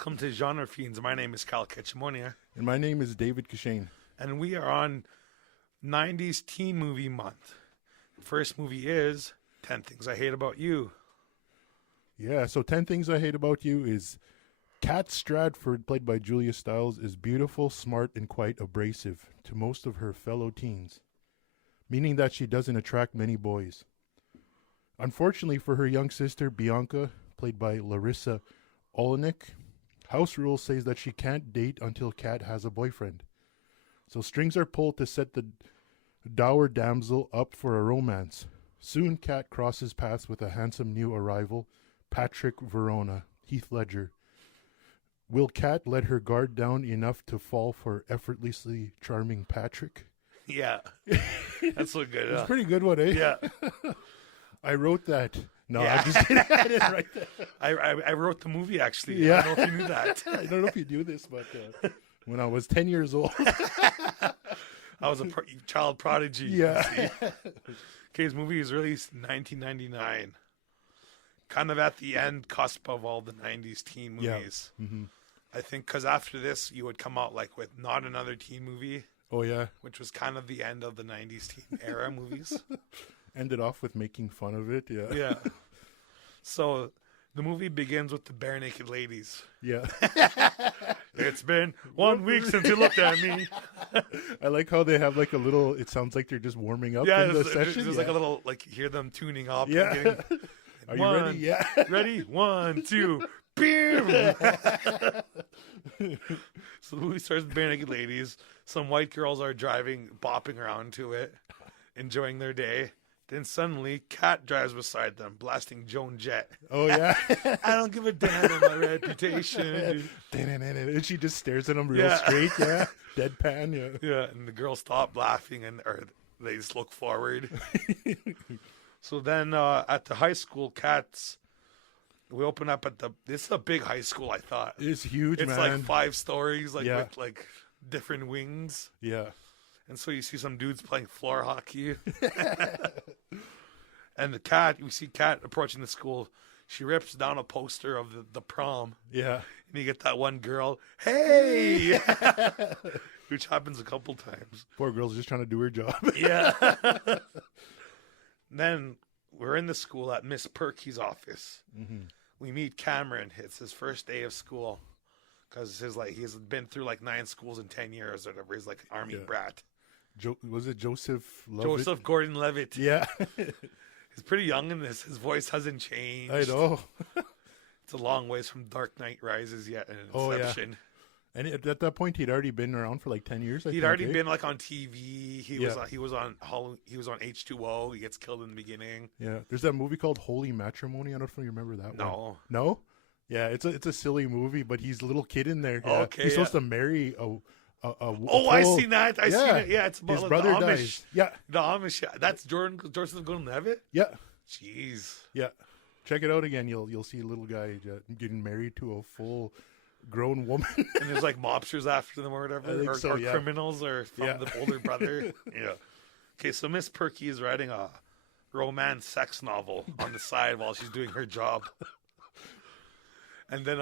welcome to Genre Fiends. My name is Cal Ketchamonia, And my name is David Kashane. and we are on 90s Teen Movie Month. The first movie is 10 Things I Hate About You. Yeah, so 10 Things I Hate About You is Kat Stratford, played by Julia Stiles, is beautiful, smart, and quite abrasive to most of her fellow teens, meaning that she doesn't attract many boys. Unfortunately for her young sister, Bianca, played by Larissa Olenek, house rule says that she can't date until Kat has a boyfriend. So strings are pulled to set the dour damsel up for a romance. Soon Kat crosses paths with a handsome new arrival, Patrick Verona, Heath Ledger. Will Kat let her guard down enough to fall for effortlessly charming Patrick? Yeah, that's so good. It's a pretty good one, eh? Yeah. I wrote that. No, Yeah. I just kidding. I didn't write that. I wrote the movie, actually. Yeah. I don't know if you knew that. I don't know if you do this, but when I was 10 years old. I was a child prodigy. Yeah. Okay, this movie was released in 1999. Kind of at the end cusp of all the 90s teen movies. Yeah. Mm-hmm. I think because after this, you would come out like with not another teen movie, Oh, yeah. which was kind of the end of the 90s teen era movies. Ended off with making fun of it. Yeah. Yeah. So the movie begins with the bare naked ladies. Yeah. It's been 1 week since you looked at me. I like how they have like a little, it sounds like they're just warming up Yeah, in the there's session. like a little, like, you hear them tuning up. and Yeah. getting- Are you ready? Yeah. Ready? 1, 2, boom! So the movie starts with bare naked ladies. Some white girls are driving, bopping around to it, enjoying their day. Then suddenly, Kat drives beside them, blasting Joan Jett. Oh, yeah. I don't give a damn about my reputation. Dude. And she just stares at him real Yeah. straight. Yeah. Deadpan. Yeah. Yeah, and the girls stop laughing or they just look forward. So then at the high school, we open up at this is a big high school, I thought. It's huge, It's man. like 5 stories, like Yeah. with like different wings. Yeah. And so you see some dudes playing floor hockey. And we see Kat approaching the school. She rips down a poster of the prom. Yeah. And you get that one girl, hey! Which happens a couple times. Poor girl's just trying to do her job. Yeah. Then we're in the school at Miss Perky's office. Mm-hmm. We meet Cameron. It's his first day of school. Because he's been through like 9 schools in 10 years or whatever. He's like an army brat. Was it Joseph Lovett? Joseph Gordon-Levitt. Yeah. He's pretty young in this. His voice hasn't changed. I know. It's a long ways from Dark Knight Rises yet and Oh, yeah. Inception. And at that point, he'd already been around for like 10 years. I He'd think, already eh? been like on TV. He Yeah. was on H2O. He gets killed in the beginning. Yeah. There's that movie called Holy Matrimony. I don't know if you remember that one. No. No? Yeah, it's a silly movie, but he's a little kid in there. Yeah. Okay, He's yeah. supposed to marry a Oh, I full- seen that. I seen it. Yeah, it's about his like, brother the Amish. dies. Yeah. The Amish. Yeah. That's Joseph Gordon-Levitt. Yeah. Jeez. Yeah. Check it out again. You'll see a little guy getting married to a full grown woman. And there's like mobsters after them or whatever, I think or, so, or yeah. criminals or from Yeah. the older brother. Yeah. Okay, so Miss Perky is writing a romance sex novel on the side while she's doing her job. And then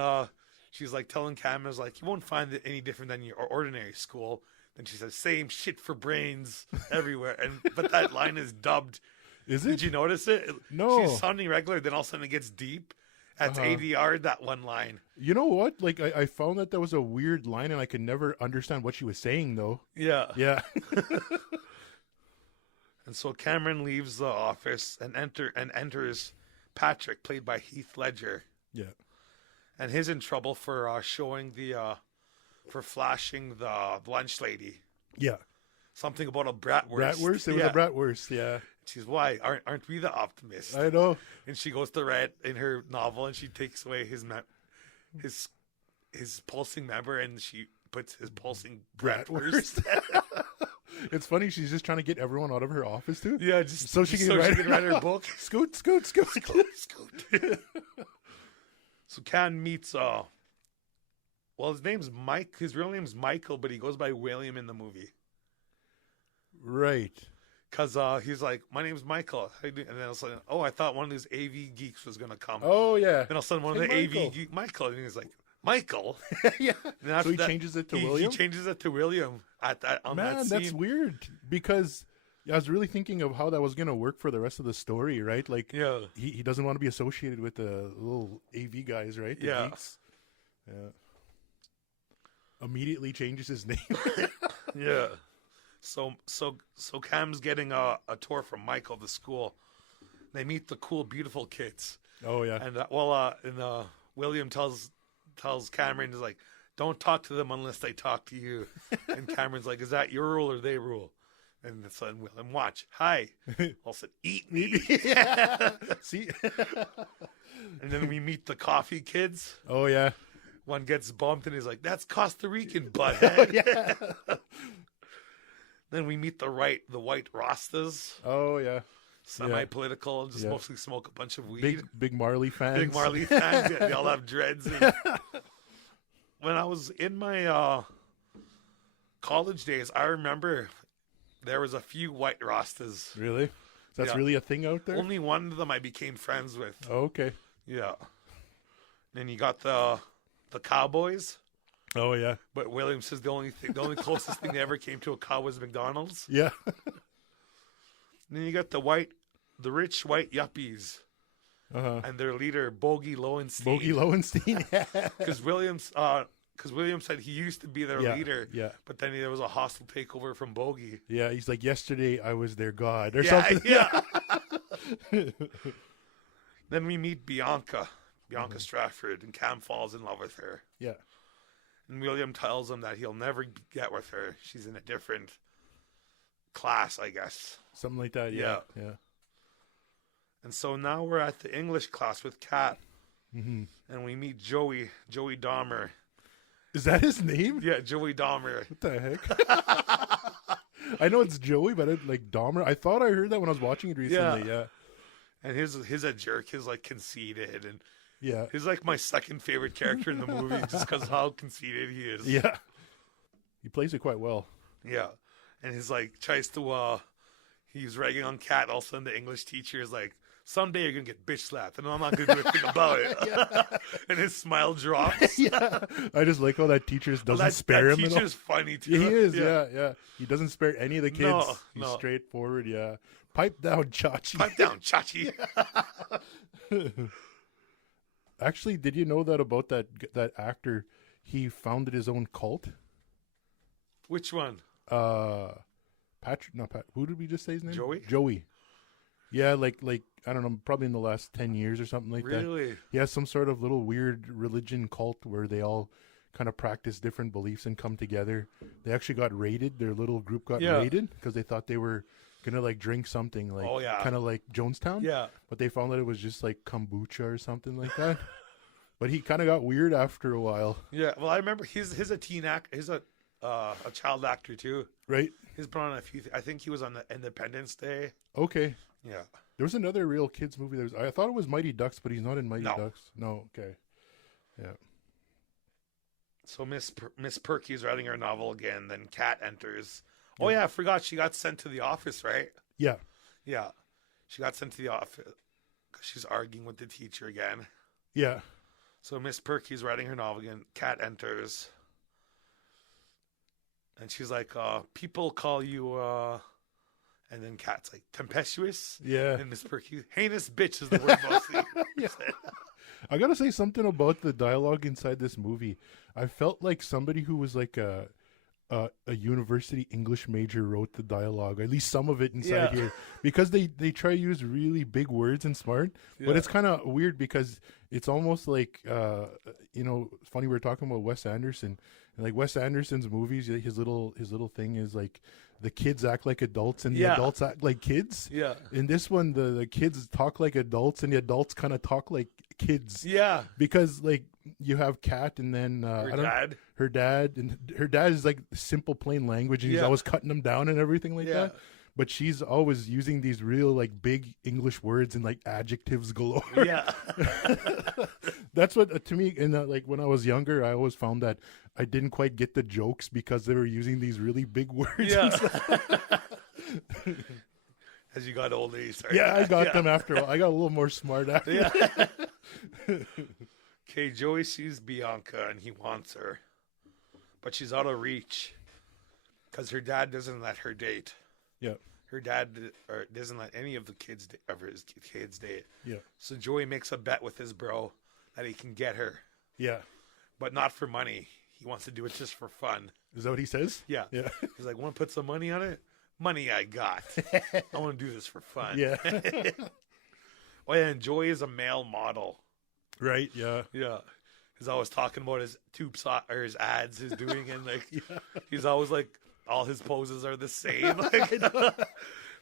she's like telling Cam, is like, you won't find it any different than your ordinary school. Then she says, same shit for brains everywhere. But that line is dubbed. Is it? Did you notice it? No. She's sounding regular, then all of a sudden it gets deep. That's Uh-huh. ADR, that one line. You know what? Like I found that was a weird line, and I could never understand what she was saying, though. Yeah. Yeah. And so Cameron leaves the office and enters Patrick, played by Heath Ledger. Yeah. And he's in trouble for showing for flashing the lunch lady. Yeah. Something about a bratwurst. Bratwurst? It was a bratwurst, yeah. She's, why? Aren't we the optimists? I know. And she goes to Red in her novel and she takes away his pulsing member and she puts his pulsing bratwurst. It's funny, she's just trying to get everyone out of her office, too. Yeah, just So she can write her book. Scoot, scoot, scoot. Scoot. So Can meets his name's Mike. His real name's Michael, but he goes by William in the movie. Right. Because he's like, my name's Michael. How you doing? And then all of a sudden, I thought one of these AV geeks was going to come. Oh, yeah. And all of a sudden, one of Hey, the Michael. AV geeks, Michael, and he's like, Michael. Yeah. And after So he that, changes it to he William? changes it to William on that Man, scene. that's weird because I was really thinking of how that was going to work for the rest of the story, right? Like, Yeah. he doesn't want to be associated with the little AV guys, right? The Yeah. geeks. Yeah. Immediately changes his name. Yeah. So Cam's getting a tour from Michael to school. They meet the cool, beautiful kids. Oh, yeah. And William tells Cameron, is like, don't talk to them unless they talk to you. And Cameron's like, is that your rule or they rule? And the son William, watch. Hi. I'll say, eat me. Yeah. See? And then we meet the coffee kids. Oh, yeah. One gets bumped and he's like, that's Costa Rican, butthead. Yeah. Then we meet the white Rastas. Oh, yeah. Semi-political, just Yeah. mostly smoke a bunch of weed. Big Marley fans. Big Marley fans. Yeah, they all have dreads. And when I was in my college days, I remember there was a few white Rastas. Really? That's Yeah. really a thing out there? Only one of them I became friends with. Oh, okay. Yeah. Then you got the Cowboys. Oh, yeah. But William says the only closest thing they ever came to a cow was McDonald's. Yeah. And then you got the rich white yuppies Uh-huh. and their leader Bogey Lowenstein. Bogey Lowenstein. Because William said he used to be their Yeah, leader. yeah. But then there was a hostile takeover from Bogey. Yeah, he's like, yesterday I was their god or Yeah, something. yeah. Then we meet Bianca Stratford, and Cam falls in love with her. Yeah. And William tells him that he'll never get with her. She's in a different class, I guess. Something like that. Yeah. Yeah. And so now we're at the English class with Kat, Mm-hmm. and we meet Joey Dahmer. Is that his name? Yeah, Joey Dahmer. What the heck? I know it's Joey, but like Dahmer. I thought I heard that when I was watching it recently. Yeah. And he's a jerk. He's like conceited, and Yeah. he's like my second favorite character in the movie just because how conceited he is. Yeah. He plays it quite well. Yeah. And he's like tries to he's ragging on Kat. All of a sudden the English teacher is like, someday you're gonna get bitch slapped, and I'm not gonna do anything about it. And his smile drops. Yeah. I just like how that teacher doesn't spare him. That at all. teacher's funny too. Yeah, he is. Yeah. He doesn't spare any of the kids. No, He's no. straightforward. Yeah. Pipe down, Chachi. Pipe down, Chachi. Actually, did you know that about that actor? He founded his own cult. Which one? Patrick, not Pat. Who did we just say his name? Joey? Joey. Yeah, like I don't know, probably in the last 10 years or something like that. Really? He has some sort of little weird religion cult where they all kind of practice different beliefs and come together. They actually got raided. Their little group got Yeah. raided because they thought they were gonna like drink something like Oh, yeah. kind of like Jonestown. Yeah. But they found that it was just like kombucha or something like that. But he kind of got weird after a while, Yeah. Well, I remember he's a teen actor. He's a child actor too. right? He's been on a few. I think he was on the Independence Day. Okay. Yeah. There was another real kids movie. I thought it was Mighty Ducks, but he's not in Mighty No. Ducks. No. Okay. Yeah. So Miss Perky's writing her novel again. Then Kat enters. Oh yeah, I forgot she got sent to the office, right? Yeah. Yeah, she got sent to the office because she's arguing with the teacher again. Yeah. So Miss Perky's writing her novel again. Kat enters, and she's like, "People call you," and then Kat's like, "tempestuous." Yeah. And Miss Perky, "heinous bitch" is the word mostly. Yeah. I gotta say something about the dialogue inside this movie. I felt like somebody who was like a university English major wrote the dialogue, at least some of it inside Yeah. here, because they try to use really big words and smart, but Yeah. it's kind of weird because it's almost like it's funny, we were talking about Wes Anderson, and like Wes Anderson's movies, his little thing is like the kids act like adults and the Yeah. adults act like kids. Yeah. In this one, the kids talk like adults and the adults kind of talk like kids. Yeah. Because like you have Kat and then Her dad. and her dad is like simple plain language and he's Yeah. always cutting them down and everything like Yeah. that. But she's always using these real like big English words and like adjectives galore. Yeah. That's what to me. And like when I was younger, I always found that I didn't quite get the jokes because they were using these really big words. and Yeah. stuff. As you got older, you started. Yeah, I got yeah. them after a while. I got a little more smart after. Yeah. Okay, Joey sees Bianca and he wants her, but she's out of reach because her dad doesn't let her date. Yeah. Her dad doesn't let any of the kids of his kids date. Yeah. So Joey makes a bet with his bro that he can get her, Yeah. but not for money. He wants to do it just for fun. Is that what he says? Yeah. Yeah. He's like, want to put some money on it? Money I got. I want to do this for fun. Yeah. Oh yeah, and Joey is a male model. Right. Yeah. Yeah. He's always talking about his or his ads he's doing, and like he's always like all his poses are the same. Like,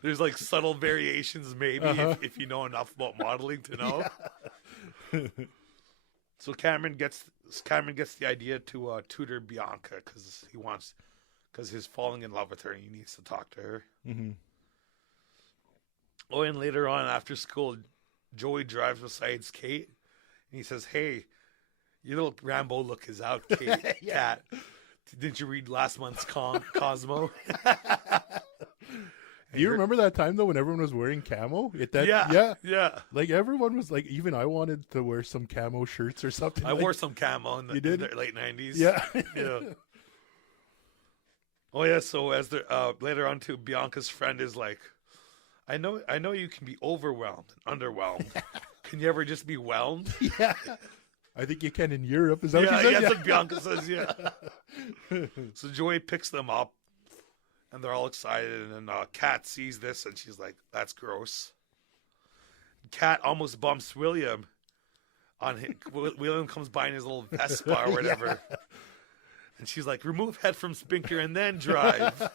there's like subtle variations maybe if you know enough about modeling to know. Yeah. So Cameron gets the idea to tutor Bianca because he's falling in love with her and he needs to talk to her. Mm-hmm. Oh, and later on after school, Joey drives besides Kate and he says, "Hey, your little Rambo look is out, Kate." Cat. Didn't you read last month's Cosmo? Do you remember that time though when everyone was wearing camo? Yeah. Like everyone was like, even I wanted to wear some camo shirts or something. I wore some camo in the late 90s. Yeah. Yeah. Oh yeah. So as later on too, Bianca's friend is like, I know you can be overwhelmed and underwhelmed. Can you ever just be whelmed? Yeah. I think you can in Europe. Is that what you said? Yeah, that's what Bianca says, yeah. So Joey picks them up, and they're all excited, and Kat sees this, and she's like, that's gross. Kat almost bumps William. William comes by in his little Vespa or whatever. Yeah. And she's like, remove head from spinker and then drive.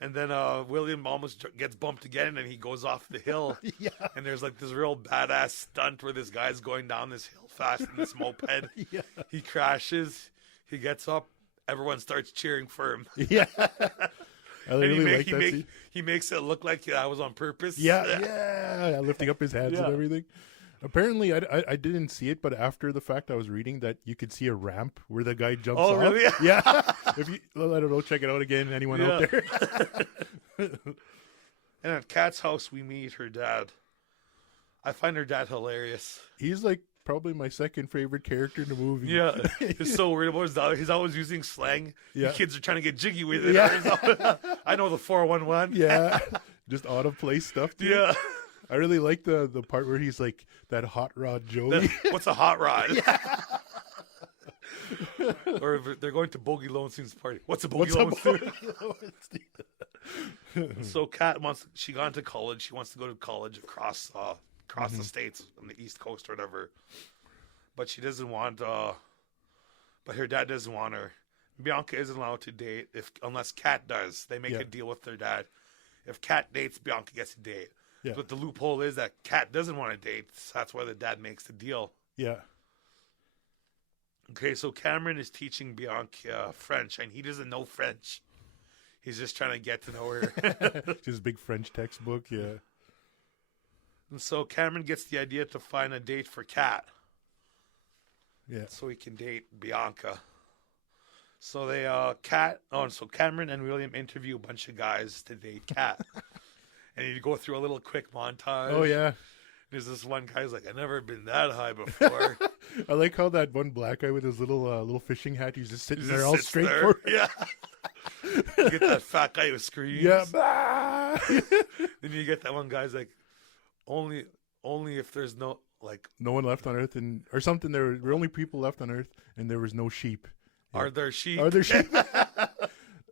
And then William almost gets bumped again, and he goes off the hill. Yeah. And there's like this real badass stunt where this guy's going down this hill fast in this moped. Yeah. He crashes. He gets up. Everyone starts cheering for him. Yeah. I really like that scene. He makes it look like that was on purpose. Yeah. Lifting up his hands and everything. Apparently, I didn't see it, but after the fact, I was reading that you could see a ramp where the guy jumps off. Oh, really? Yeah. If you, I don't know, check it out again. Anyone out there? And at Kat's house, we meet her dad. I find her dad hilarious. He's like probably my second favorite character in the movie. Yeah. He's so weird about his dad. He's always using slang. Yeah. The kids are trying to get jiggy with it. Yeah. I know the 411. Yeah. Just out of place stuff, too. Yeah. I really like the part where he's like that hot rod Joey. What's a hot rod? Yeah. Or if they're going to Bogey Lowenstein's party. What's a Bogey Lowenstein? So Kat she got into college. She wants to go to college across the states on the East Coast or whatever. But she doesn't want. But her dad doesn't want her. Bianca isn't allowed to date unless Kat does. They make a deal with their dad. If Kat dates, Bianca gets a date. Yeah. But the loophole is that Kat doesn't want to date. So that's why the dad makes the deal. Yeah. Okay, so Cameron is teaching Bianca French, and he doesn't know French. He's just trying to get to know her. Just big French textbook, yeah. And so Cameron gets the idea to find a date for Kat. Yeah. So he can date Bianca. So so Cameron and William interview a bunch of guys to date Kat. And you go through a little quick montage. Oh, yeah. There's this one guy who's like, I've never been that high before. I like how that one black guy with his little fishing hat, he's just sitting there all straight forward. Yeah. You get that fat guy who screams. Yeah. Then you get that one guy's like, only if there's no one left on Earth or something. There were only people left on Earth, and there was no sheep. Yeah. Are there sheep? Are there sheep?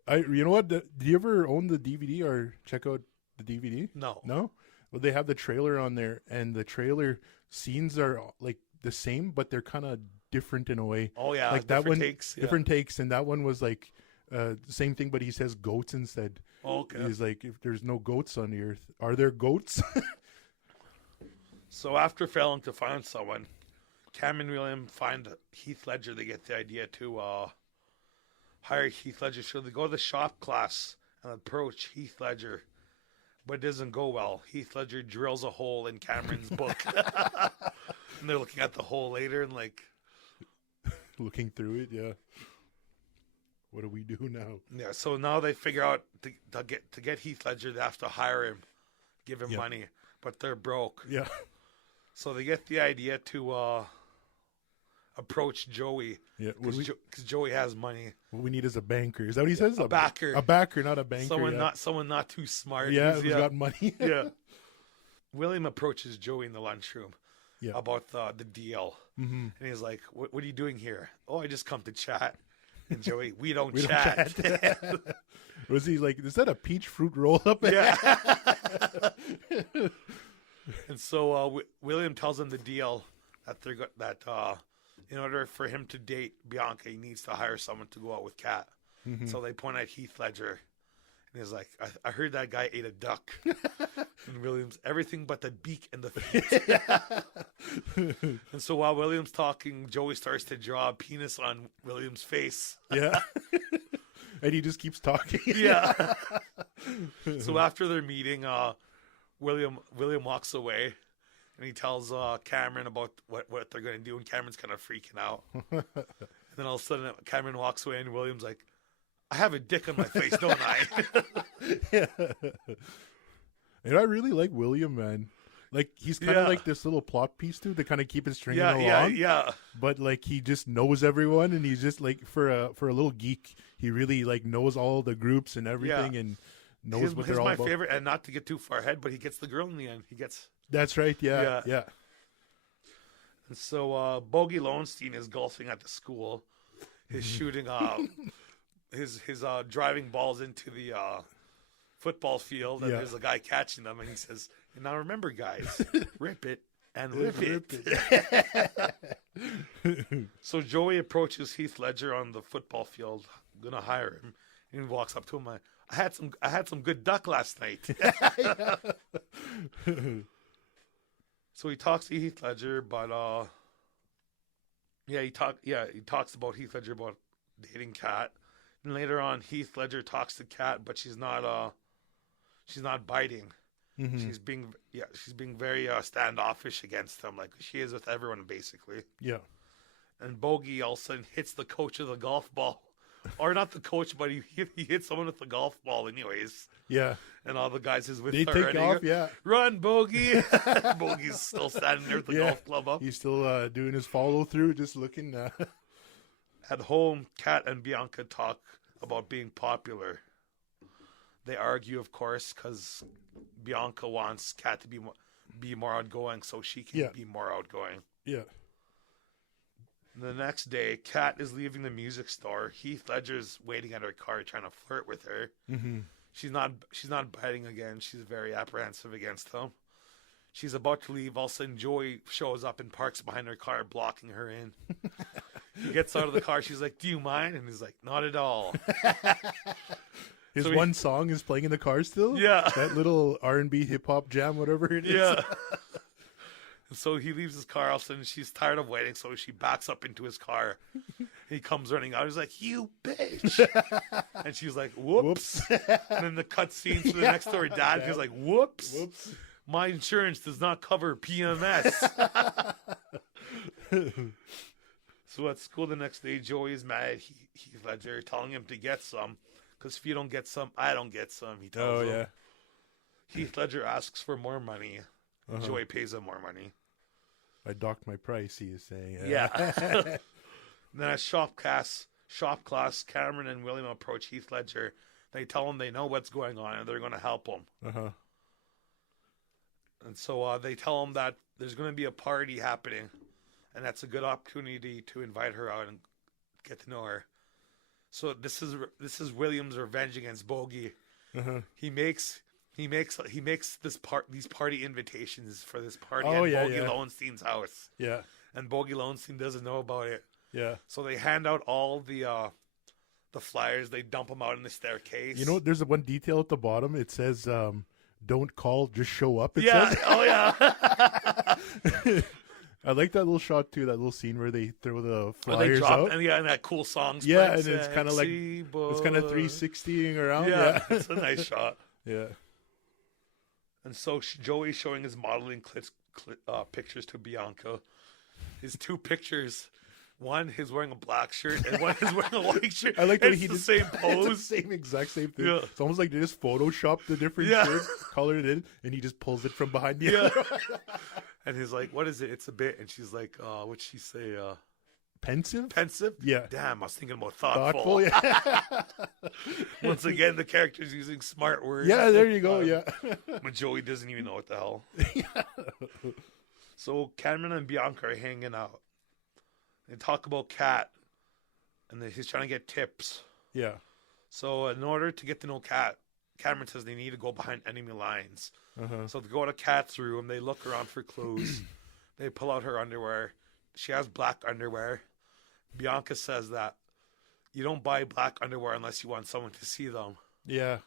You know what? Do you ever own the DVD or check out the DVD? No. Well, they have the trailer on there, and the trailer scenes are like the same, but they're kind of different in a way. Oh yeah, like that one, different takes, and that one was like the same thing, but he says goats instead. Okay. He's like, if there's no goats on the Earth, are there goats? So after failing to find someone, Cam and William find Heath Ledger. They get the idea to hire Heath Ledger. So they go to the shop class and approach Heath Ledger. But it doesn't go well. Heath Ledger drills a hole in Cameron's book. And they're looking at the hole later and like... looking through it, yeah. What do we do now? Yeah, so now they figure out to get Heath Ledger, they have to hire him, give him money. But they're broke. Yeah. So they get the idea to approach Joey Yeah. because Joey has money. What we need is a banker. Is that what he says? A backer. A backer, not a banker. Someone not too smart. Yeah, who's got money. Yeah. William approaches Joey in the lunchroom Yeah. about the deal. Mm-hmm. And he's like, what are you doing here? Oh, I just come to chat. And Joey, we don't We don't chat. chat. Was he like, is that a peach fruit roll up? Yeah. And so William tells him the deal that in order for him to date Bianca, he needs to hire someone to go out with Kat. Mm-hmm. So they point at Heath Ledger. And he's like, I heard that guy ate a duck. And Williams, everything but the beak and the feet. And so while William's talking, Joey starts to draw a penis on William's face. Yeah. And he just keeps talking. Yeah. So after their meeting, William walks away. And he tells Cameron about what they're going to do. And Cameron's kind of freaking out. And then all of a sudden, Cameron walks away and William's like, I have a dick on my face, don't I? Yeah. And I really like William, man. Like, he's kind of like this little plot piece, too, to kind of keep it stringing along. Yeah. But, like, he just knows everyone, and he's just, like, for a little geek, he really, like, knows all the groups and everything and knows what they're all about. He's my favorite, and not to get too far ahead, but he gets the girl in the end. That's right, yeah. And so Bogey Lowenstein is golfing at the school. He's shooting his driving balls into the football field, and there's a guy catching them, and he says, and now remember, guys, rip it and whip it. So Joey approaches Heath Ledger on the football field, gonna hire him, and he walks up to him. I had some good duck last night. So he talks to Heath Ledger, but he talks about Heath Ledger about dating Kat. And later on, Heath Ledger talks to Kat, but she's not biting. Mm-hmm. She's being very standoffish against him, like she is with everyone basically. Yeah. And Bogey all of a sudden hits the coach with a golf ball, or not the coach, but he hits someone with the golf ball anyways. Yeah. And all the guys is with they her. take off, yeah. Run, Bogey! Bogey's still standing there with the golf club up. He's still doing his follow through, just looking. At home, Kat and Bianca talk about being popular. They argue, of course, because Bianca wants Kat to be more outgoing, so she can be more outgoing. Yeah. The next day, Kat is leaving the music store. Heath Ledger's waiting at her car, trying to flirt with her. Mm-hmm. She's not biting again. She's very apprehensive against him. She's about to leave. All of a sudden, Joey shows up and parks behind her car, blocking her in. He gets out of the car. She's like, "Do you mind?" And he's like, "Not at all." His one song is playing in the car still? Yeah. That little R&B hip-hop jam, whatever it is. Yeah. So he leaves his car. All of a sudden, she's tired of waiting, so she backs up into his car. He comes running out. He's like, "You bitch!" And she's like, "Whoops!" And then the cut scene to the next door dad. He's like, "Whoops! Whoops! My insurance does not cover PMS." So at school the next day, Joey is mad at Heath Ledger, telling him to get some, because if you don't get some, I don't get some. He tells him. Heath Ledger asks for more money. Joey pays him more money. I docked my price, he is saying. Yeah. Then at shop class, Cameron and William approach Heath Ledger. They tell him they know what's going on and they're going to help him. And so they tell him that there's going to be a party happening, and that's a good opportunity to invite her out and get to know her. So this is William's revenge against Bogey. He makes these party invitations for this party at Bogey Lowenstein's house. Yeah. And Bogey Lowenstein doesn't know about it. Yeah. So they hand out all the flyers. They dump them out in the staircase. You know, there's one detail at the bottom. It says, "Don't call, just show up." It yeah. says. Oh yeah. I like that little shot too. That little scene where they throw the flyers out, and that cool song. Yeah, and it's kind of like it's kind of 360ing around. Yeah, it's a nice shot. Yeah. And so Joey's showing his modeling pictures to Bianca. His two pictures. One is wearing a black shirt, and one is wearing a white shirt. I like that he did the same pose. The exact same thing. Yeah. It's almost like they just photoshopped the different shirts, colored it in, and he just pulls it from behind the other. And he's like, "What is it? It's a bit." And she's like, "What'd she say? pensive. Pensive? Yeah. Damn, I was thinking about thoughtful. Yeah. Once again, the character's using smart words. Yeah, there you go. Yeah. But Joey doesn't even know what the hell. So Cameron and Bianca are hanging out. They talk about Kat, and he's trying to get tips. Yeah. So in order to get to know Kat, Cameron says they need to go behind enemy lines. Uh-huh. So they go to Kat's room. They look around for clothes. They pull out her underwear. She has black underwear. Bianca says that you don't buy black underwear unless you want someone to see them. Yeah.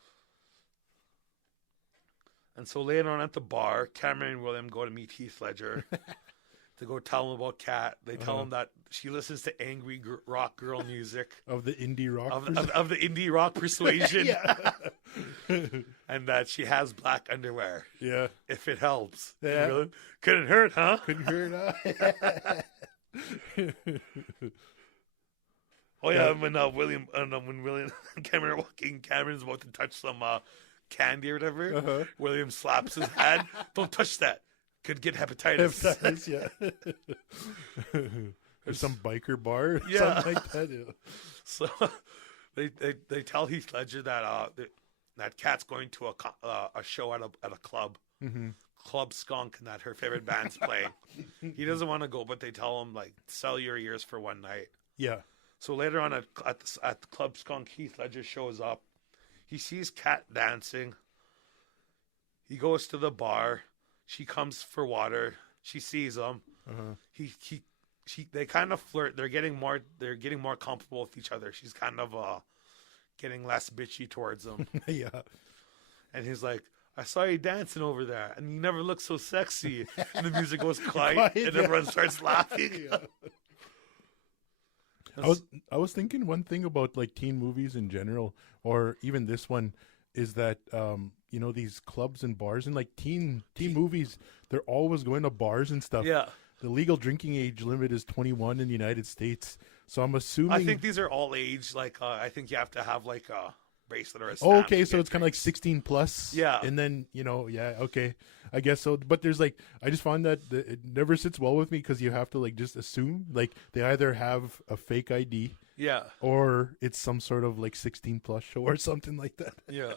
And so later on at the bar, Cameron and William go to meet Heath Ledger to go tell him about Kat. They tell him that she listens to angry rock girl music. Of the indie rock. Of the indie rock persuasion. Yeah. And that she has black underwear. Yeah. If it helps. Yeah. Really? Couldn't hurt, huh? Couldn't hear it. Oh yeah, when William and Cameron are walking, Cameron's about to touch some candy or whatever. Uh-huh. William slaps his hand. Don't touch that. Could get hepatitis. Yeah. There's some biker bar. Or Yeah. something like that. Yeah. So they tell Heath Ledger that Kat's going to a show at a club. Mm-hmm. Club Skunk, and that her favorite band's playing. He doesn't want to go, but they tell him like sell your ears for one night. Yeah. So later on at the Club Skunk, Heath Ledger shows up. He sees Kat dancing. He goes to the bar. She comes for water. She sees him. Uh-huh. They kind of flirt. They're getting more comfortable with each other. She's kind of getting less bitchy towards him. Yeah. And he's like, I saw you dancing over there, and you never looked so sexy. And the music goes quiet, and everyone starts laughing. Yeah. I was thinking one thing about like teen movies in general, or even this one, is that these clubs and bars and like teen movies, they're always going to bars and stuff. Yeah. The legal drinking age limit is 21 in the United States, so I'm assuming. I think these are all age. Like I think you have to have like a bracelet or a. Oh, okay, so it's kind of like 16 plus. Yeah. And then okay, I guess so. But there's like, I just find that it never sits well with me because you have to like just assume like they either have a fake ID. Yeah. Or it's some sort of like 16 plus show or something like that. Yeah.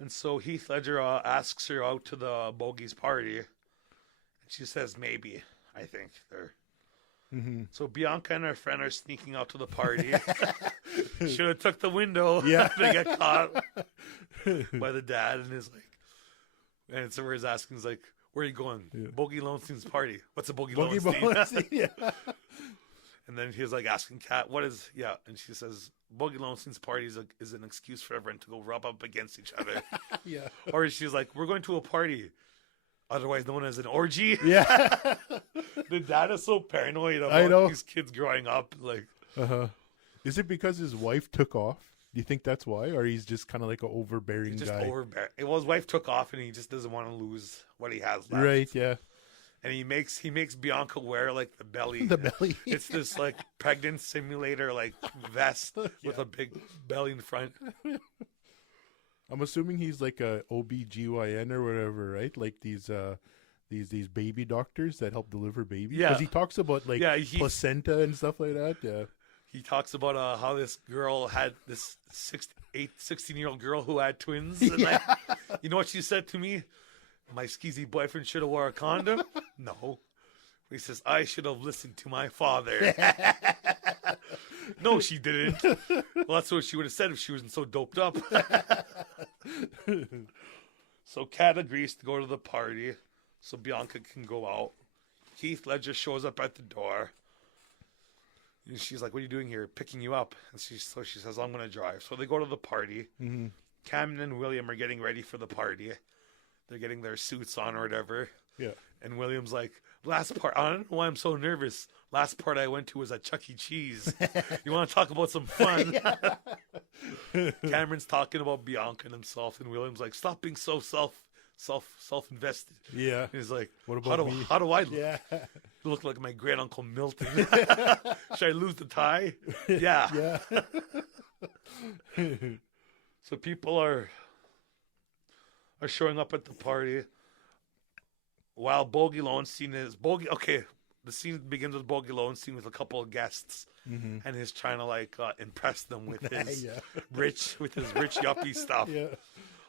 And so Heath Ledger asks her out to the Bogies party. And she says maybe, I think. Mm-hmm. So Bianca and her friend are sneaking out to the party. Should have took the window. Yeah. They get caught by the dad and so he's asking, he's like, where are you going? Yeah. Bogey Lonestein's party. What's a Bogey Bogey Lonestein? Lonestein, yeah. And then he's like asking Kat, what is, yeah. And she says, Bogey Lonestein's party is an excuse for everyone to go rub up against each other. Yeah. Or she's like, we're going to a party, otherwise known as an orgy. Yeah. The dad is so paranoid I know. about these kids growing up. Like, Is it because his wife took off? Do you think that's why? Or he's just kind of like an overbearing just guy? Well, his wife took off and he just doesn't want to lose what he has left. Right, yeah. And he makes Bianca wear like the belly. The belly. It's this like pregnant simulator like vest with a big belly in front. I'm assuming he's like a OBGYN or whatever, right? Like these baby doctors that help deliver babies. Yeah. Because he talks about like placenta and stuff like that. Yeah. He talks about how this girl had this 16-year-old girl who had twins. And like, you know what she said to me? My skeezy boyfriend should have wore a condom. No. He says, I should have listened to my father. No, she didn't. Well, that's what she would have said if she wasn't so doped up. So Kat agrees to go to the party so Bianca can go out. Heath Ledger shows up at the door. And she's like, what are you doing here? Picking you up. And she says, I'm going to drive. So they go to the party. Mm-hmm. Cameron and William are getting ready for the party. They're getting their suits on or whatever. Yeah. And William's like, last part, I don't know why I'm so nervous. Last part I went to was at Chuck E. Cheese. You want to talk about some fun? Cameron's talking about Bianca and himself. And William's like, stop being so self-invested. Yeah. And he's like, what about me? How do I look? Yeah. Look like my great uncle Milton. Should I lose the tie? Yeah. Yeah. So people are showing up at the party while Bogey Lowenstein is Bogey. Okay, the scene begins with Bogey Lowenstein with a couple of guests, and he's trying to like impress them with his rich yuppie stuff. Yeah.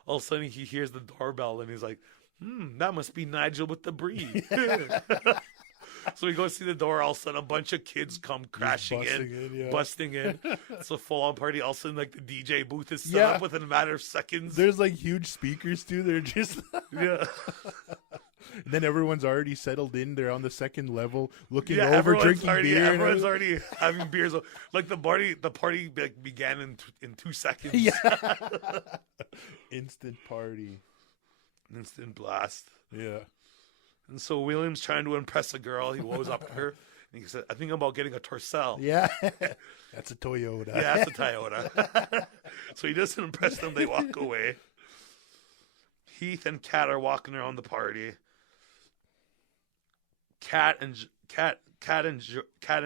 All of a sudden, he hears the doorbell, and he's like, that must be Nigel with the brie. So we go see the door. All of a sudden, a bunch of kids come crashing busting in. It's a full-on party. All of a sudden, like the DJ booth is set up within a matter of seconds. There's like huge speakers too. They're just yeah. Then everyone's already settled in. They're on the second level, looking over, drinking beer. Everyone's already having beers. Like the party like began in 2 seconds. Yeah. Instant party. Instant blast. Yeah. And so William's trying to impress a girl. He woes up to her, and he said, "I think about getting a Tercel." Yeah. That's a Toyota. Yeah, that's a Toyota. So he doesn't impress them. They walk away. Heath and Kat are walking around the party. Kat and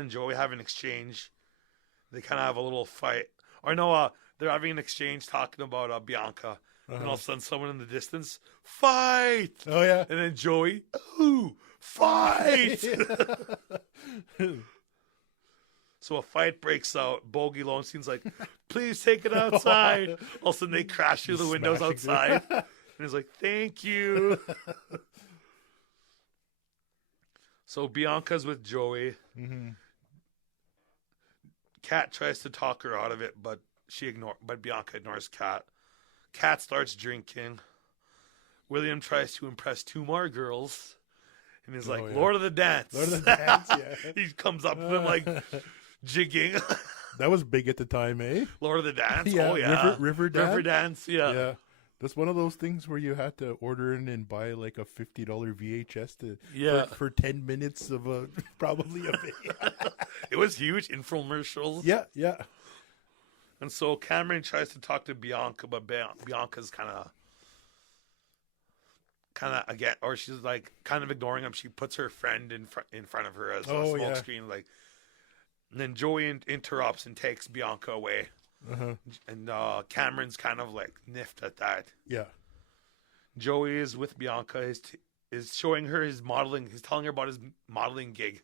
Joey have an exchange. They kind of have a little fight. Or no, they're having an exchange talking about Bianca. And all of a sudden, someone in the distance, fight! Oh, yeah. And then Joey, ooh, fight! So a fight breaks out. Bogey Lowenstein's like, please take it outside. All of a sudden, they crash through the windows outside. And he's like, thank you. So Bianca's with Joey. Kat tries to talk her out of it, but Bianca ignores Kat. Kat starts drinking. William tries to impress 2 more girls. And he's like, Lord of the Dance. Lord of the Dance, yeah. He comes up to them like jigging. That was big at the time, eh? Lord of the Dance? Yeah. Oh, yeah. River Dance? River Dance, yeah. Yeah. That's one of those things where you had to order in and buy like a $50 VHS for 10 minutes of probably a video. It was huge. Infomercials. Yeah, yeah. And so Cameron tries to talk to Bianca, but Bianca's kind of again, or she's like kind of ignoring him. She puts her friend in front of her as a smoke screen, like. And then Joey interrupts and takes Bianca away. And Cameron's kind of like niffed at that. Yeah. Joey is with Bianca. Is showing her his modeling. He's telling her about his modeling gig.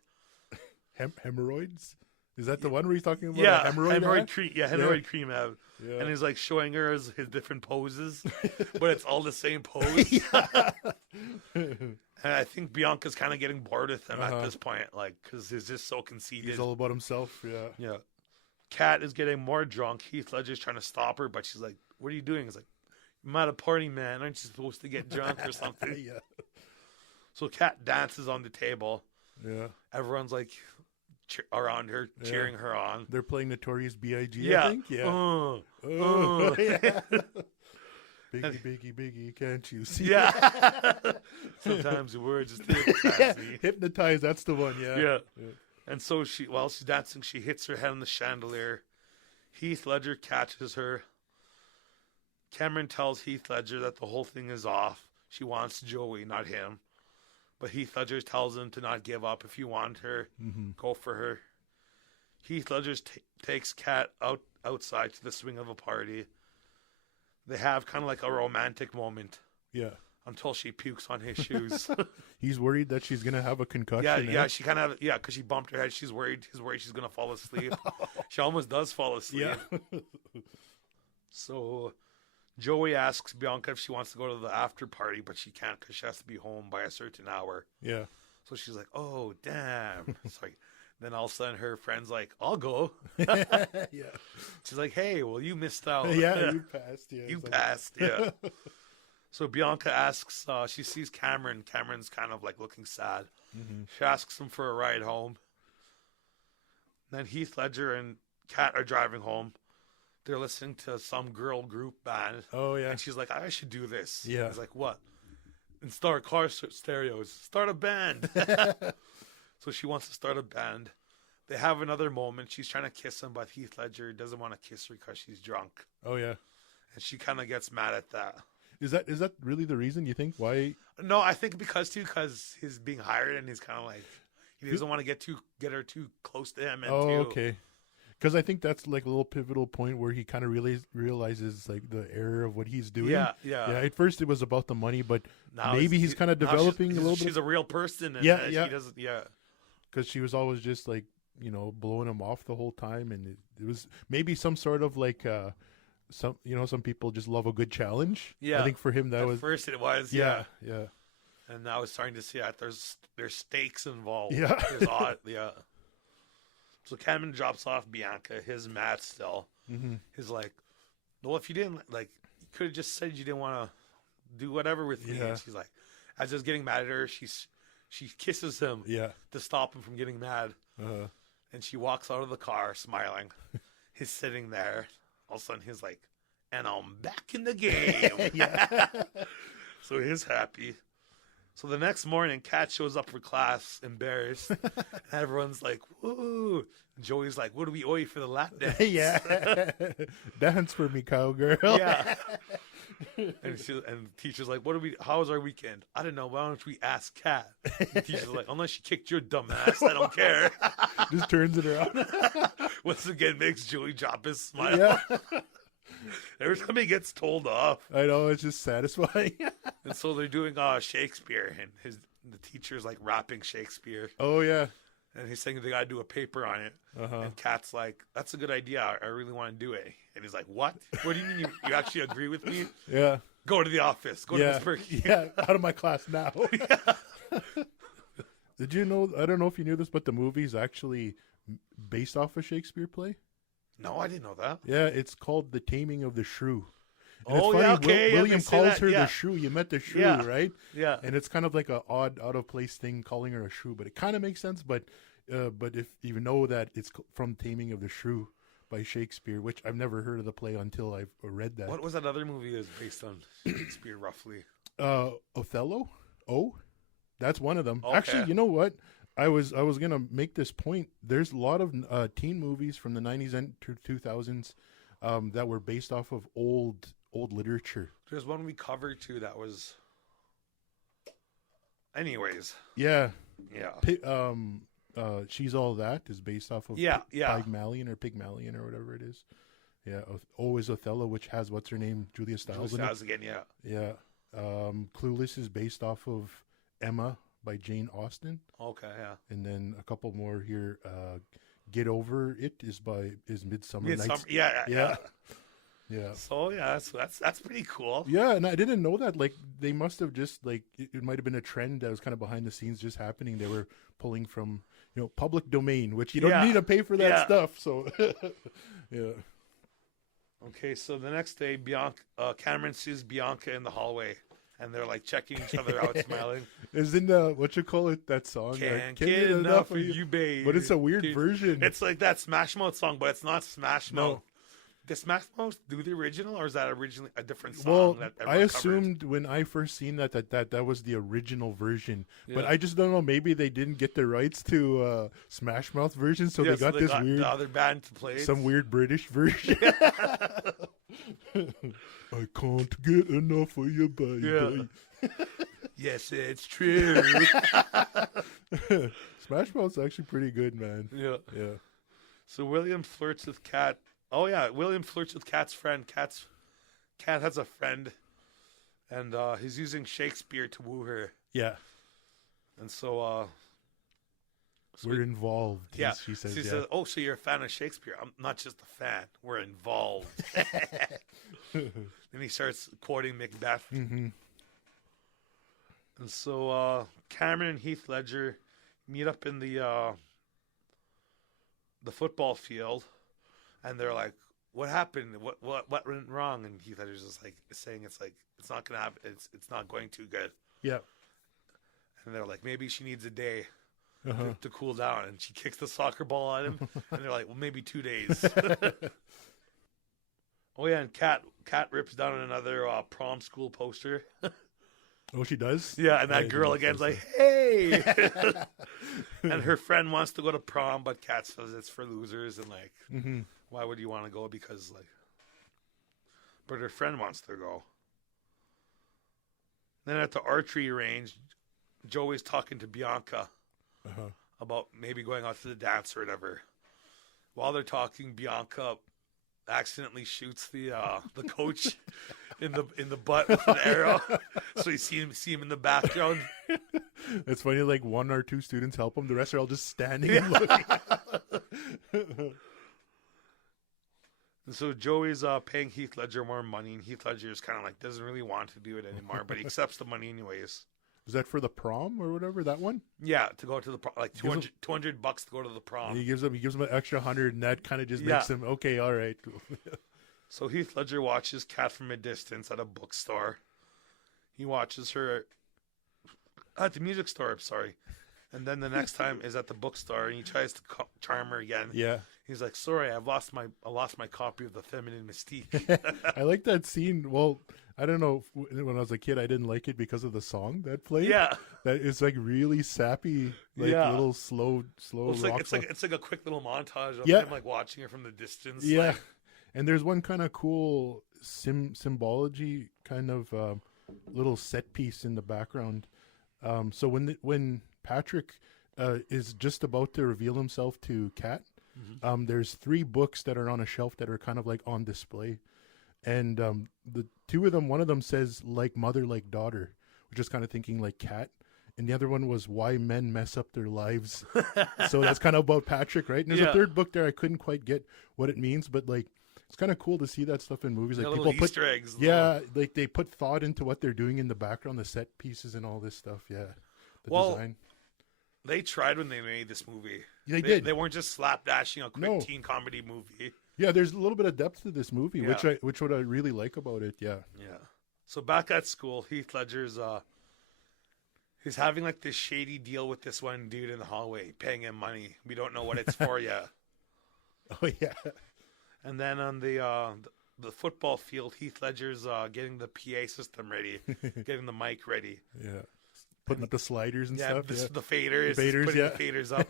Hemorrhoids. Is that the one where he's talking about? Yeah, hemorrhoid cream. Yeah, hemorrhoid cream ad. Yeah. And he's like showing her his different poses, but it's all the same pose. And I think Bianca's kind of getting bored with him at this point, like because he's just so conceited. He's all about himself. Yeah. Yeah. Kat is getting more drunk. Heath Ledger's trying to stop her, but she's like, "What are you doing?" He's like, "I'm at a party, man. Aren't you supposed to get drunk or something?" Yeah. So Kat dances on the table. Yeah. Everyone's like around her, cheering her on. They're playing Notorious B.I.G. Yeah. I think. Yeah. Yeah. Biggie, can't you see? Yeah. Sometimes the words just hypnotize me. Hypnotize, that's the one, yeah. Yeah. And so while she's dancing, she hits her head on the chandelier. Heath Ledger catches her. Cameron tells Heath Ledger that the whole thing is off. She wants Joey, not him. But Heath Ledger tells him to not give up. If you want her, go for her. Heath Ledger takes Kat outside to the swing of a party. They have kind of like a romantic moment. Yeah. Until she pukes on his shoes. He's worried that she's going to have a concussion. Yeah, she kind of, because she bumped her head. He's worried she's going to fall asleep. She almost does fall asleep. Yeah. So Joey asks Bianca if she wants to go to the after party, but she can't because she has to be home by a certain hour. Yeah. So she's like, oh, damn. Sorry. Then all of a sudden her friend's like, I'll go. Yeah. She's like, hey, well, you missed out. Yeah, you passed. Yeah, you passed, yeah. So Bianca asks, she sees Cameron. Cameron's kind of like looking sad. She asks him for a ride home. Then Heath Ledger and Kat are driving home. They're listening to some girl group band. Oh, yeah. And she's like, I should do this. Yeah. He's like, what? Install car stereos. Start a band. So she wants to start a band. They have another moment. She's trying to kiss him, but Heath Ledger doesn't want to kiss her because she's drunk. Oh, yeah. And she kind of gets mad at that. Is that really the reason you think? Why? No, I think because he's being hired and he's kind of like, he doesn't want to get her too close to him. And okay. Because I think that's like a little pivotal point where he kind of realizes like the error of what he's doing. Yeah. At first it was about the money, but now maybe he's kind of developing a little bit. She's a real person. And yeah. She doesn't. Yeah. because she was always just like, you know, blowing him off the whole time, and it was maybe some sort of like some, you know, some people just love a good challenge. Yeah. I think for him that At was first it was, yeah. And now it's starting to see that there's stakes involved. Yeah. There's odd, yeah. So Cameron drops off Bianca. His mad still. Mm-hmm. He's like, well, if you didn't, like, you could have just said you didn't want to do whatever with me. Yeah. And she's like, as he's getting mad at her, she kisses him to stop him from getting mad. Uh-huh. And she walks out of the car smiling. He's sitting there. All of a sudden, he's like, and I'm back in the game. Yeah. So he's happy. So the next morning, Kat shows up for class, embarrassed. And everyone's like, woo. And Joey's like, what do we owe you for the lap dance? Yeah. Dance for me, cowgirl. Yeah. And the teacher's like, how was our weekend? I don't know. Why don't we ask Kat? The teacher's like, unless she kicked your dumb ass, I don't care. Just turns it around. Once again, makes Joey drop his smile. Yeah. Every time he gets told off. I know, it's just satisfying. And so they're doing Shakespeare, and the teacher's like rapping Shakespeare. Oh, yeah. And he's saying they got to do a paper on it. Uh-huh. And Kat's like, that's a good idea. I really want to do it. And he's like, what? What do you mean you actually agree with me? Yeah. Go to the office. Go to Miss Perky. Yeah, out of my class now. Did you know, I don't know if you knew this, but the movie's actually based off a Shakespeare play? No, I didn't know that. Yeah, it's called The Taming of the Shrew. And Oh, it's funny, yeah, okay. William calls that, her yeah. the shrew. You met the shrew, Yeah. right? Yeah. And it's kind of like a odd, out of place thing calling her a shrew, but it kind of makes sense. But if you know that it's from Taming of the Shrew by Shakespeare, which I've never heard of the play until I've read that. What was that other movie that was based on Shakespeare, roughly? Othello? Oh, that's one of them. Okay. Actually, you know what? I was gonna make this point. There's a lot of teen movies from the 90s and 2000s that were based off of old literature. There's one we covered too that was. Anyways. Yeah. Yeah. She's All That is based off of Pygmalion or whatever it is. Yeah. O is Othello, which has what's her name, Julia Stiles in it. again. Yeah. Yeah. Clueless is based off of Emma by Jane Austen. Okay. Yeah. And then a couple more here. Get Over It is Midsummer Night's. Yeah. Yeah. So yeah, that's pretty cool. Yeah, and I didn't know that. Like, they must have just like it might have been a trend that was kind of behind the scenes just happening. They were pulling from public domain, which you don't need to pay for that stuff. So yeah. Okay, so the next day, Cameron sees Bianca in the hallway, and they're like checking each other out, smiling. Is in the that song? Can't get enough of you, babe. But it's a weird version. It's like that Smash Mouth song, but it's not Smash Mouth. Did Smash Mouth do the original, or is that originally a different song? Well, that I assumed when I first seen that was the original version, but I just don't know. Maybe they didn't get the rights to Smash Mouth version, so they got weird the other band to play it. Some weird British version. I can't get enough of you, baby. Yeah. Yes, it's true. Smash Mouth's actually pretty good, man. Yeah. Yeah. So William flirts with Kat. Oh yeah, William flirts with Kat's friend. Kat has a friend, and he's using Shakespeare to woo her. Yeah. And so we're involved. Yeah. She says, says, "Oh, so you're a fan of Shakespeare? I'm not just a fan. We're involved." And he starts quoting Macbeth. Mm-hmm. And so Cameron and Heath Ledger meet up in the football field, and they're like, "What happened? What went wrong?" And Heath Ledger's just like saying, "It's not gonna happen. It's not going too good." Yeah. And they're like, "Maybe she needs a day to cool down." And she kicks the soccer ball at him, and they're like, "Well, maybe 2 days." Oh yeah, and Kat rips down another prom school poster. Oh, she does? Yeah, and that girl again's like, "Hey!" And her friend wants to go to prom, but Kat says it's for losers, and like, why would you want to go? Because like, but her friend wants to go. Then at the archery range, Joey's talking to Bianca about maybe going out to the dance or whatever. While they're talking, Bianca accidentally shoots the coach in the butt with an arrow, so you see him in the background It's funny, like one or two students help him. The rest are all just standing and looking. And so Joey's paying Heath Ledger more money, and Heath Ledger is kind of like doesn't really want to do it anymore, but he accepts the money anyways. Is that for the prom or whatever, that one? Yeah, to go to the prom, like $200 to go to the prom. And he gives him an extra 100, and that kind of just makes him, okay, all right. So Heath Ledger watches Kat from a distance at a bookstore. He watches her at the music store, I'm sorry. And then the next time is at the bookstore, and he tries to charm her again. Yeah. He's like, "Sorry, I lost my copy of The Feminine Mystique." I like that scene. Well, I don't know. When I was a kid, I didn't like it because of the song that played. Yeah, that is like really sappy, like little slow well, it's rock. It's like a quick little montage of Yeah. him like watching her from the distance. Yeah, like, and there's one kind of cool symbology kind of little set piece in the background. So when Patrick is just about to reveal himself to Kat, there's 3 books that are on a shelf that are kind of like on display, and the 2 of them, one of them says like mother like daughter, which is kind of thinking like Kat, and the other one was why men mess up their lives. So that's kind of about Patrick, right? And there's a 3rd book there. I couldn't quite get what it means, but like it's kind of cool to see that stuff in movies. Like little people put Easter eggs. like they put thought into what they're doing in the background, the set pieces and all this stuff. Yeah, the design. They tried when they made this movie. They did. They weren't just slapdashing a quick No. teen comedy movie. Yeah, there's a little bit of depth to this movie, Yeah. which what I really like about it. Yeah. Yeah. So back at school, Heath Ledger's he's having like this shady deal with this one dude in the hallway, paying him money. We don't know what it's for yet. Oh yeah. And then on the football field, Heath Ledger's getting the PA system ready, getting the mic ready. Yeah. Putting up the sliders and stuff. The Yeah. faders. The faders, Putting yeah. the faders up.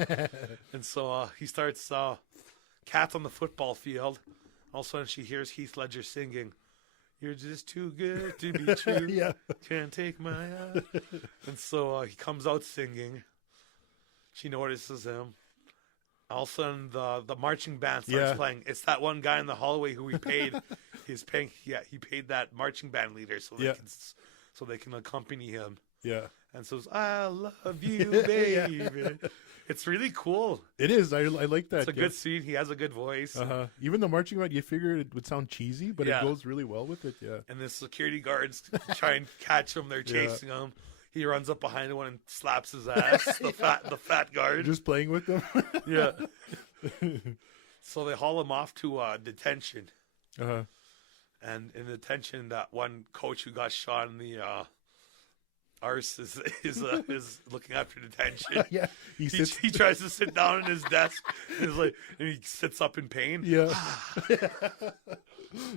And so he starts Kat's on the football field. All of a sudden she hears Heath Ledger singing, "You're just too good to be true. Yeah. Can't take my eye." And so he comes out singing. She notices him. All of a sudden the marching band starts playing. It's that one guy in the hallway who he paid. He paid that marching band leader so they can accompany him. Yeah. And so I love you, baby. It's really cool. It is. I like that. It's a good scene. He has a good voice. Even the marching band, you figure it would sound cheesy, but Yeah. it goes really well with it. Yeah. And the security guards try and catch him. They're chasing him. He runs up behind one and slaps his ass. the fat guard. Just playing with them. Yeah. So they haul him off to detention. And in detention, that one coach who got shot in the arse is looking after detention. Yeah. He tries to sit down in his desk and he sits up in pain. Yeah.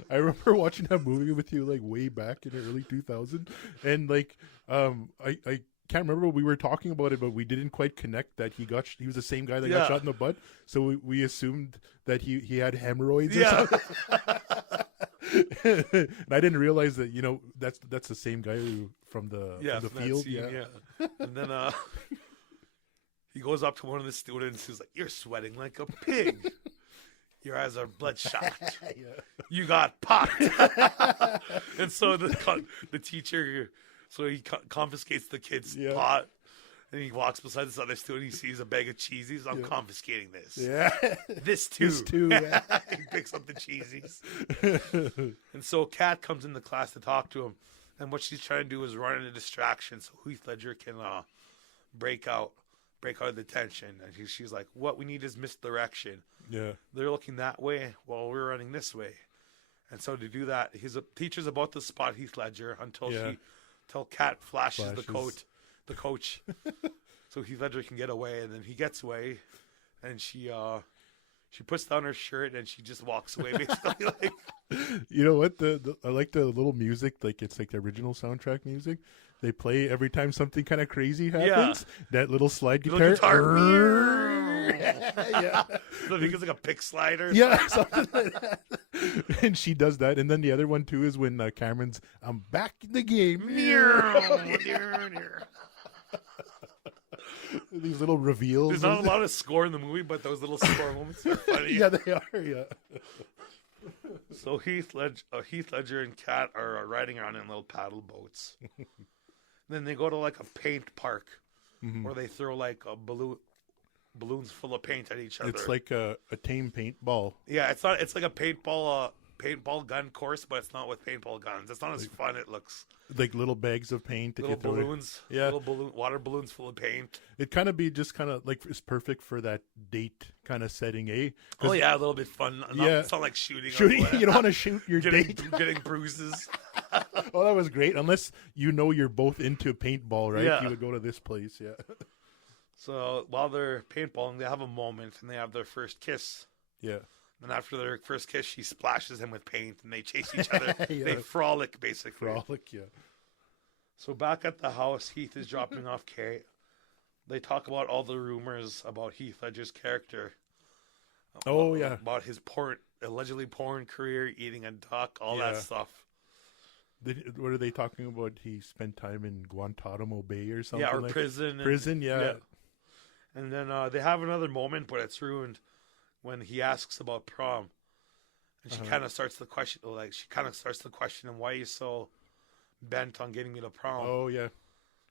I remember watching that movie with you like way back in the early 2000s, and like I can't remember, we were talking about it, but we didn't quite connect that he was the same guy that got shot in the butt, so we assumed that he had hemorrhoids or something. And I didn't realize that that's the same guy from the field. Scene, And then he goes up to one of the students who's like, "You're sweating like a pig. Your eyes are bloodshot. You got popped." And so the teacher, he confiscates the kid's pot, and he walks beside this other student. He sees a bag of cheesies. "I'm confiscating this. Yeah, this too." Yeah. He picks up the cheesies. And so Kat comes into class to talk to him, and what she's trying to do is run into distraction so Heath Ledger can break out of the tension. And she's like, "What we need is misdirection. Yeah, they're looking that way while we're running this way." And so to do that, teacher's about to spot Heath Ledger until Kat flashes the coach. So Heath Ledger can get away, and then he gets away, and she puts down her shirt and she just walks away. Basically, like, you know what? I like the little music, like it's like the original soundtrack music. They play every time something kind of crazy happens. That little slide guitar. Yeah. So I think it's like a pick slider. Yeah, something like that. And she does that. And then the other one too is when Cameron's "I'm back in the game." These little reveals. There's not a lot of score in the movie, but those little score moments are funny. Yeah, they are. Yeah. So Heath Ledger and Kat are riding around in little paddle boats. Then they go to like a paint park, Mhm. or they throw like a balloons full of paint at each other. It's like a tame paintball. Yeah, it's not. It's like a paintball gun course, but it's not with paintball guns. It's not as fun. It looks Like little bags of paint that little you throw in. balloons. Yeah. Little water balloons full of paint. It kind of be just kind of like it's perfect for that date kind of setting, eh? 'Cause Oh yeah, a little bit fun. Yeah. It's not like shooting. shooting, you don't want to shoot your date. getting bruises. Oh, that was great. Unless you know you're both into paintball, right? Yeah. You would go to this place, yeah. So while they're paintballing, they have a moment and they have their first kiss. Yeah. And after their first kiss, she splashes him with paint and they chase each other. Yeah. They frolic, basically. Frolic, yeah. So back at the house, Heath is dropping off Kate. They talk about all the rumors about Heath Ledger's character. Oh, yeah. About his allegedly porn career, eating a duck, all Yeah. that stuff. What are they talking about? He spent time in Guantanamo Bay or something? Yeah, or like prison. Prison, yeah. And then they have another moment, but it's ruined when he asks about prom. And she kind of starts the question, him, why are you so bent on getting me to prom? Oh, yeah.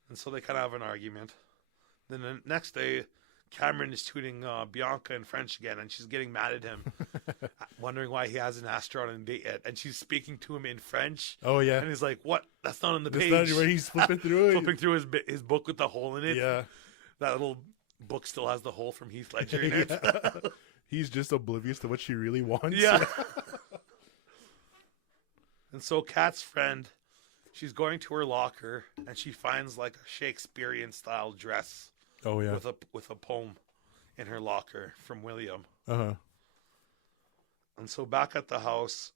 And so they kind of have an argument. Then the next day, Cameron is tweeting Bianca in French again, and she's getting mad at him, wondering why he hasn't asked her on a date yet. And she's speaking to him in French. Oh, yeah. And he's like, what? That's not on the That's page. not where he's flipping through it. Flipping through his book with the hole in it. Yeah. That little book still has the hole from Heath Ledger in it. Yeah. He's just oblivious to what she really wants. Yeah. And so Kat's friend, she's going to her locker and she finds like a Shakespearean style dress Oh, yeah. with a poem in her locker from William. Uh-huh. And so back at the house,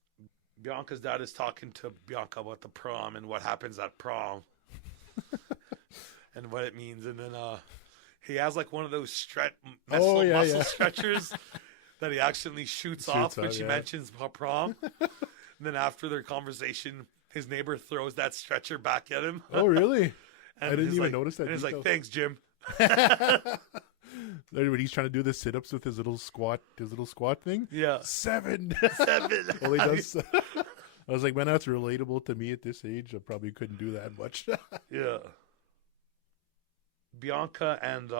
Bianca's dad is talking to Bianca about the prom and what happens at prom and what it means. And then he has like one of those muscle stretchers that he accidentally shoots off when she mentions prom. And then after their conversation, his neighbor throws that stretcher back at him. Oh, really? And I didn't he's even like, notice that And he's detail. like, thanks, Jim. When he's trying to do the sit-ups with his little squat thing. Yeah. 7. 7. Well, he does. I was like, man, that's relatable to me at this age. I probably couldn't do that much. Yeah. Bianca and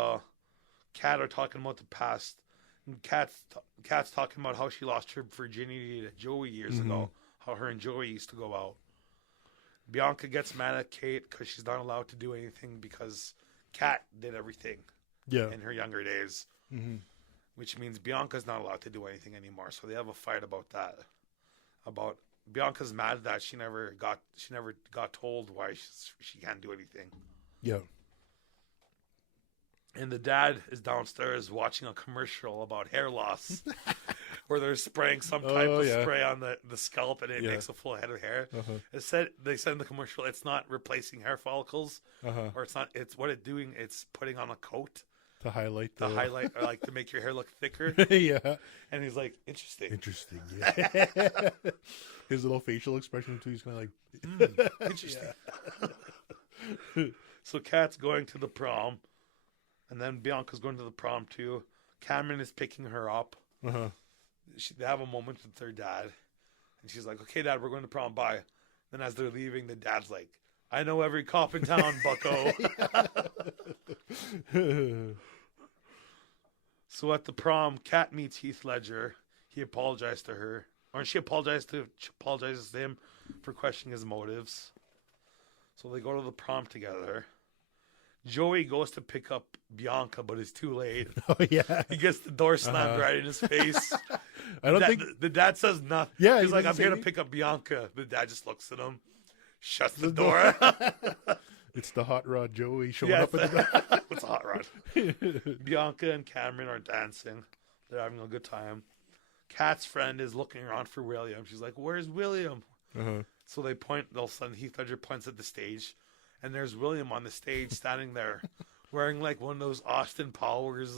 Kat are talking about the past. And Kat's talking about how she lost her virginity to Joey years ago. How her and Joey used to go out. Bianca gets mad at Kate because she's not allowed to do anything because Kat did everything in her younger days. Mm-hmm. Which means Bianca's not allowed to do anything anymore. So they have a fight about that. About Bianca's mad that she never got told why she can't do anything. Yeah. And the dad is downstairs watching a commercial about hair loss where they're spraying some type of spray on the scalp and it makes a full head of hair. Uh-huh. They said in the commercial it's not replacing hair follicles or it's what it's doing. It's putting on a coat to highlight or like to make your hair look thicker. Yeah. And he's like, interesting. Yeah. His little facial expression too. He's kind of like, interesting. So Kat's going to the prom. And then Bianca's going to the prom too. Cameron is picking her up. uh-huh. They have a moment with their dad. And she's like, okay, Dad, we're going to prom. Bye. Then as they're leaving, the dad's like, I know every cop in town, bucko. So at the prom, Kat meets Heath Ledger. He apologized to her. Or she apologizes to him for questioning his motives. So they go to the prom together. Joey goes to pick up Bianca, but it's too late. Oh, yeah. He gets the door slammed right in his face. I don't think... The dad says nothing. Yeah, he's he like, doesn't I'm say here to anything. pick up Bianca. The dad just looks at him, shuts the door. It's the hot rod Joey showing up at the It's a hot rod. Bianca and Cameron are dancing. They're having a good time. Kat's friend is looking around for William. She's like, where's William? Uh-huh. So they point, all of a sudden Heath Ledger points at the stage, and there's William on the stage standing there wearing like one of those Austin Powers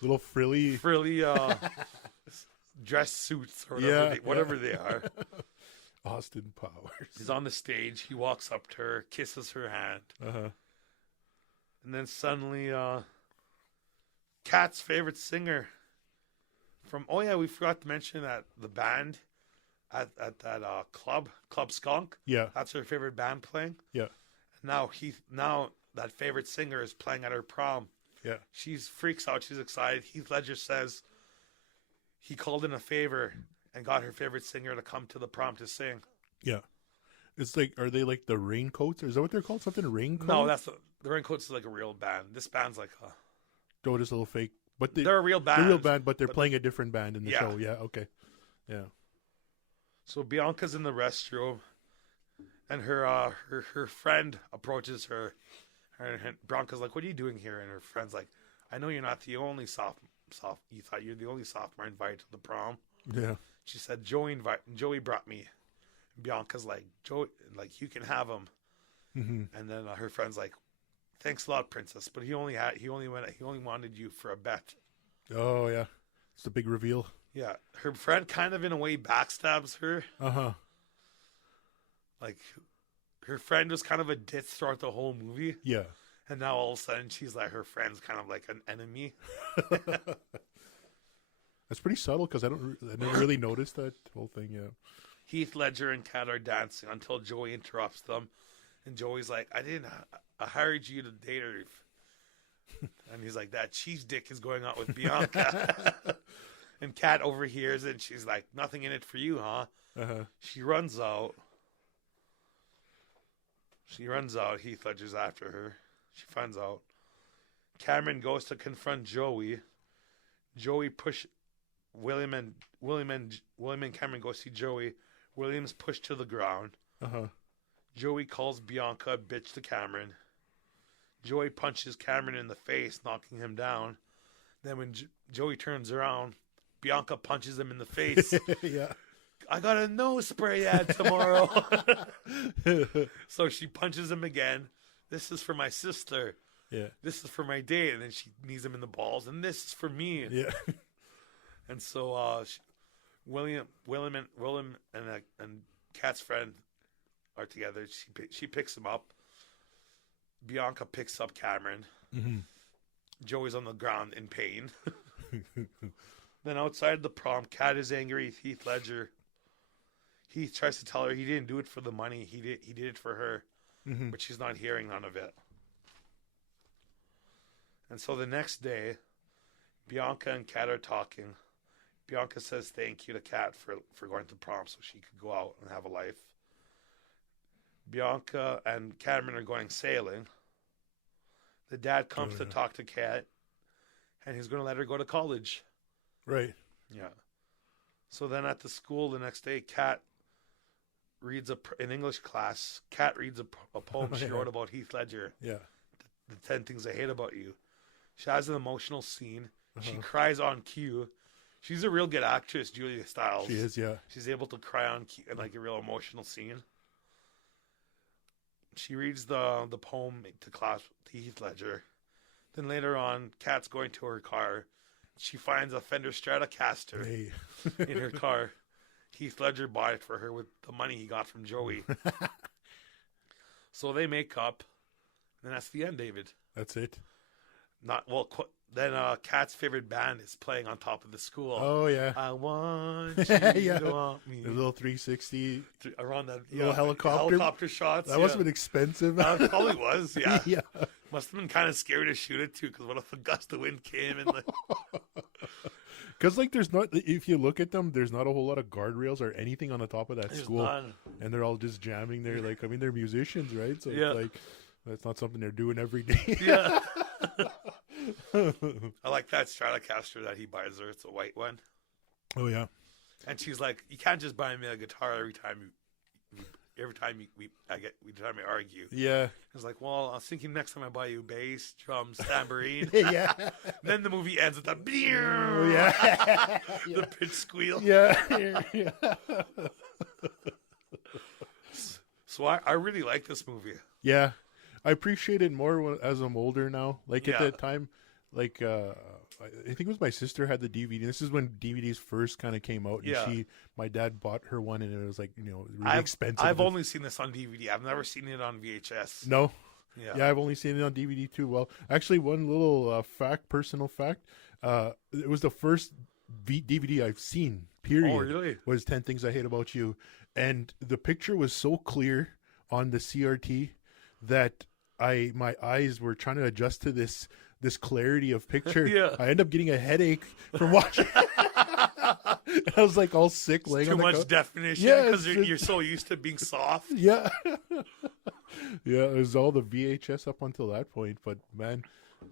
little frilly dress suits or whatever they are. Austin Powers. He's on the stage. He walks up to her, kisses her hand. Uh-huh. And then suddenly Kat's favorite singer we forgot to mention that the band at that Club Skunk. Yeah. That's her favorite band playing. Yeah. Now that favorite singer is playing at her prom. Yeah. She freaks out. She's excited. Heath Ledger says he called in a favor and got her favorite singer to come to the prom to sing. Yeah. It's like, are they like the Raincoats? Or is that what they're called? Something Raincoat? No, the Raincoats is like a real band. This band's like Oh, just a little fake. But they're a real band. They're a real band, but they're playing a different band in the Yeah. show. Yeah, okay. Yeah. So Bianca's in the restroom, and her friend approaches her. And Bianca's like, "What are you doing here?" And her friend's like, "I know you're not the only you thought you're the only sophomore invited to the prom." Yeah. She said, Joey brought me." Bianca's like, "Joey, like you can have him." Mm-hmm. And then her friend's like, "Thanks a lot, princess, but he only wanted you for a bet." Oh, yeah. It's the big reveal. Yeah, her friend kind of in a way backstabs her. Uh-huh. Like, her friend was kind of a ditz throughout the whole movie. Yeah. And now all of a sudden she's like, her friend's kind of like an enemy. That's pretty subtle because I never really noticed that whole thing. Yeah. Heath Ledger and Kat are dancing until Joey interrupts them. And Joey's like, I hired you to date her. And he's like, that cheese dick is going out with Bianca. And Kat overhears it. And she's like, nothing in it for you, huh? Uh-huh. She runs out. Heath Ledger's after her. She finds out. Cameron goes to confront Joey. Joey William and Cameron go see Joey. William's pushed to the ground. Uh-huh. Joey calls Bianca a bitch to Cameron. Joey punches Cameron in the face, knocking him down. Then when Joey turns around, Bianca punches him in the face. Yeah. I got a nose spray ad tomorrow. So she punches him again. This is for my sister. Yeah. This is for my date. And then she knees him in the balls. And this is for me. Yeah. And so William and Kat's friend are together. She picks him up. Bianca picks up Cameron. Mm-hmm. Joey's on the ground in pain. Then outside the prom, Kat is angry at Heath Ledger. He tries to tell her he didn't do it for the money. He did it for her. Mm-hmm. But she's not hearing none of it. And so the next day, Bianca and Kat are talking. Bianca says thank you to Kat for going to prom so she could go out and have a life. Bianca and Cameron are going sailing. The dad comes to talk to Kat, and he's going to let her go to college. Right. Yeah. So then at the school the next day, Kat reads in English class. Kat reads a poem she wrote about Heath Ledger. Yeah. The 10 Things I Hate About You. She has an emotional scene. Uh-huh. She cries on cue. She's a real good actress, Julia Stiles. She is, yeah. She's able to cry on cue in like a real emotional scene. She reads the poem to class to Heath Ledger. Then later on, Kat's going to her car. She finds a Fender Stratocaster in her car. Heath Ledger bought it for her with the money he got from Joey. So they make up. And that's the end, David. That's it. Then Kat's favorite band is playing on top of the school. Oh, yeah. I want you Yeah. to want me. The little 360. Around that Little helicopter shots. That must have been expensive. Probably was, yeah. Yeah. Must have been kind of scary to shoot it, too, because what if a gust of wind came and like... Because, like, there's not, if you look at them, there's not a whole lot of guardrails or anything on the top of that There's school. none. And they're all just jamming there. Like, I mean, they're musicians, right? So Yeah. it's like, that's not something they're doing every day. Yeah. I like that Stratocaster that he buys her. It's a white one. Oh, yeah. And she's like, you can't just buy me a guitar every time we argue. Yeah. I was like, well, I was thinking next time I buy you bass, drums, tambourine. Yeah. Then the movie ends with the Oh, yeah. the pitch squeal. Yeah. So I really like this movie. Yeah. I appreciate it more as I'm older now. Like, at Yeah. that time, like, I think it was my sister had the DVD. This is when DVDs first kind of came out. And Yeah. my dad bought her one, and it was like, really expensive. I've only seen this on DVD. I've never seen it on VHS. No. Yeah. Yeah, I've only seen it on DVD too. Well, actually, one little personal fact. It was the first DVD I've seen, period. Oh, really? Was 10 Things I Hate About You. And the picture was so clear on the CRT that my eyes were trying to adjust to this clarity of picture. Yeah. I end up getting a headache from watching. And I was like all sick, laying Too on the much couch. definition Yeah, because it's you're, just- you're so used to being soft. Yeah. Yeah, it was all the VHS up until that point, but man,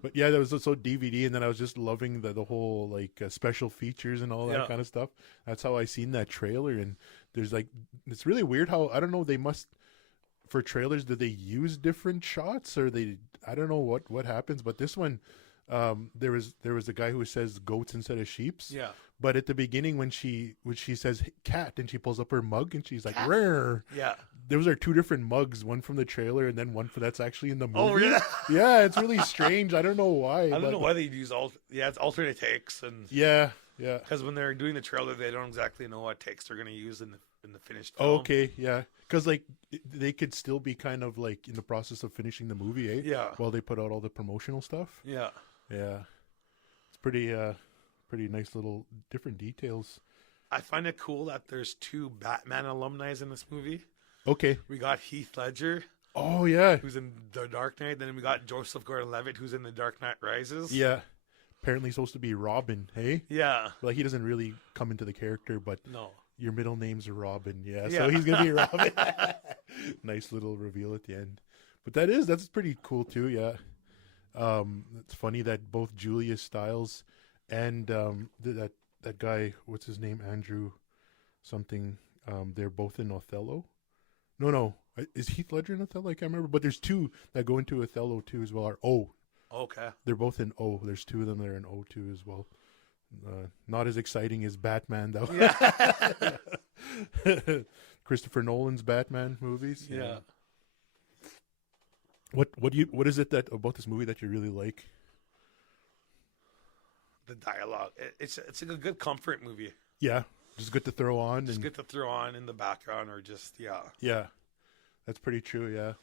but yeah, that was so DVD, and then I was just loving the whole like special features and all that Yeah. kind of stuff. That's how I seen that trailer, and there's like, it's really weird how, I don't know, they must, for trailers, do they use different shots, or I don't know what happens, but this one, there was a guy who says goats instead of sheeps. Yeah. But at the beginning, when she says cat, and she pulls up her mug and she's like, Cat. rare. Yeah. Those are two different mugs, one from the trailer and then one that's actually in the movie. Oh, really? Yeah, it's really strange. I don't know why. I don't know why they use it's alternate takes, and Yeah. because when they're doing the trailer, they don't exactly know what takes they're going to use in the finished film. Okay, yeah. Because like they could still be kind of like in the process of finishing the movie, eh? Yeah. While they put out all the promotional stuff. Yeah. Yeah. It's pretty nice little different details. I find it cool that there's 2 Batman alumni in this movie. Okay. We got Heath Ledger, Oh yeah. who's in The Dark Knight. Then we got Joseph Gordon-Levitt, who's in The Dark Knight Rises. Yeah. Apparently supposed to be Robin, hey? Yeah. Like he doesn't really come into the character, but No. your middle name's Robin, yeah. Yeah. So he's gonna be Robin. Nice little reveal at the end. But that's pretty cool too, yeah. It's funny that both Julia Stiles and that guy, what's his name, Andrew something, they're both in Othello. No, is Heath Ledger in Othello? I can't remember. But there's 2 that go into Othello too as well. Or O. Okay. They're both in O. There's 2 of them that are in O too as well. Not as exciting as Batman though. Yeah. Christopher Nolan's Batman movies. Yeah. What is it that about this movie that you really like? The dialogue. It's like a good comfort movie. Yeah, just good to throw on. Just And good to throw on in the background, or just yeah, that's pretty true. Yeah,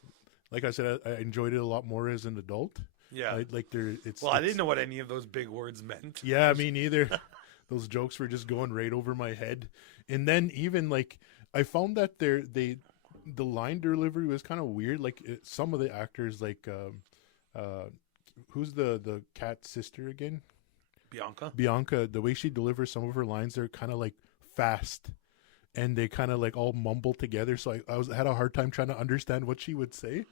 like I said, I enjoyed it a lot more as an adult. Yeah. I I didn't know what any of those big words meant. Yeah, me neither. Those jokes were just going right over my head. And then even like I found that the line delivery was kind of weird. Like some of the actors, like who's the cat's sister again? Bianca. The way she delivers some of her lines, they're kind of like fast, and they kind of like all mumble together. So I had a hard time trying to understand what she would say.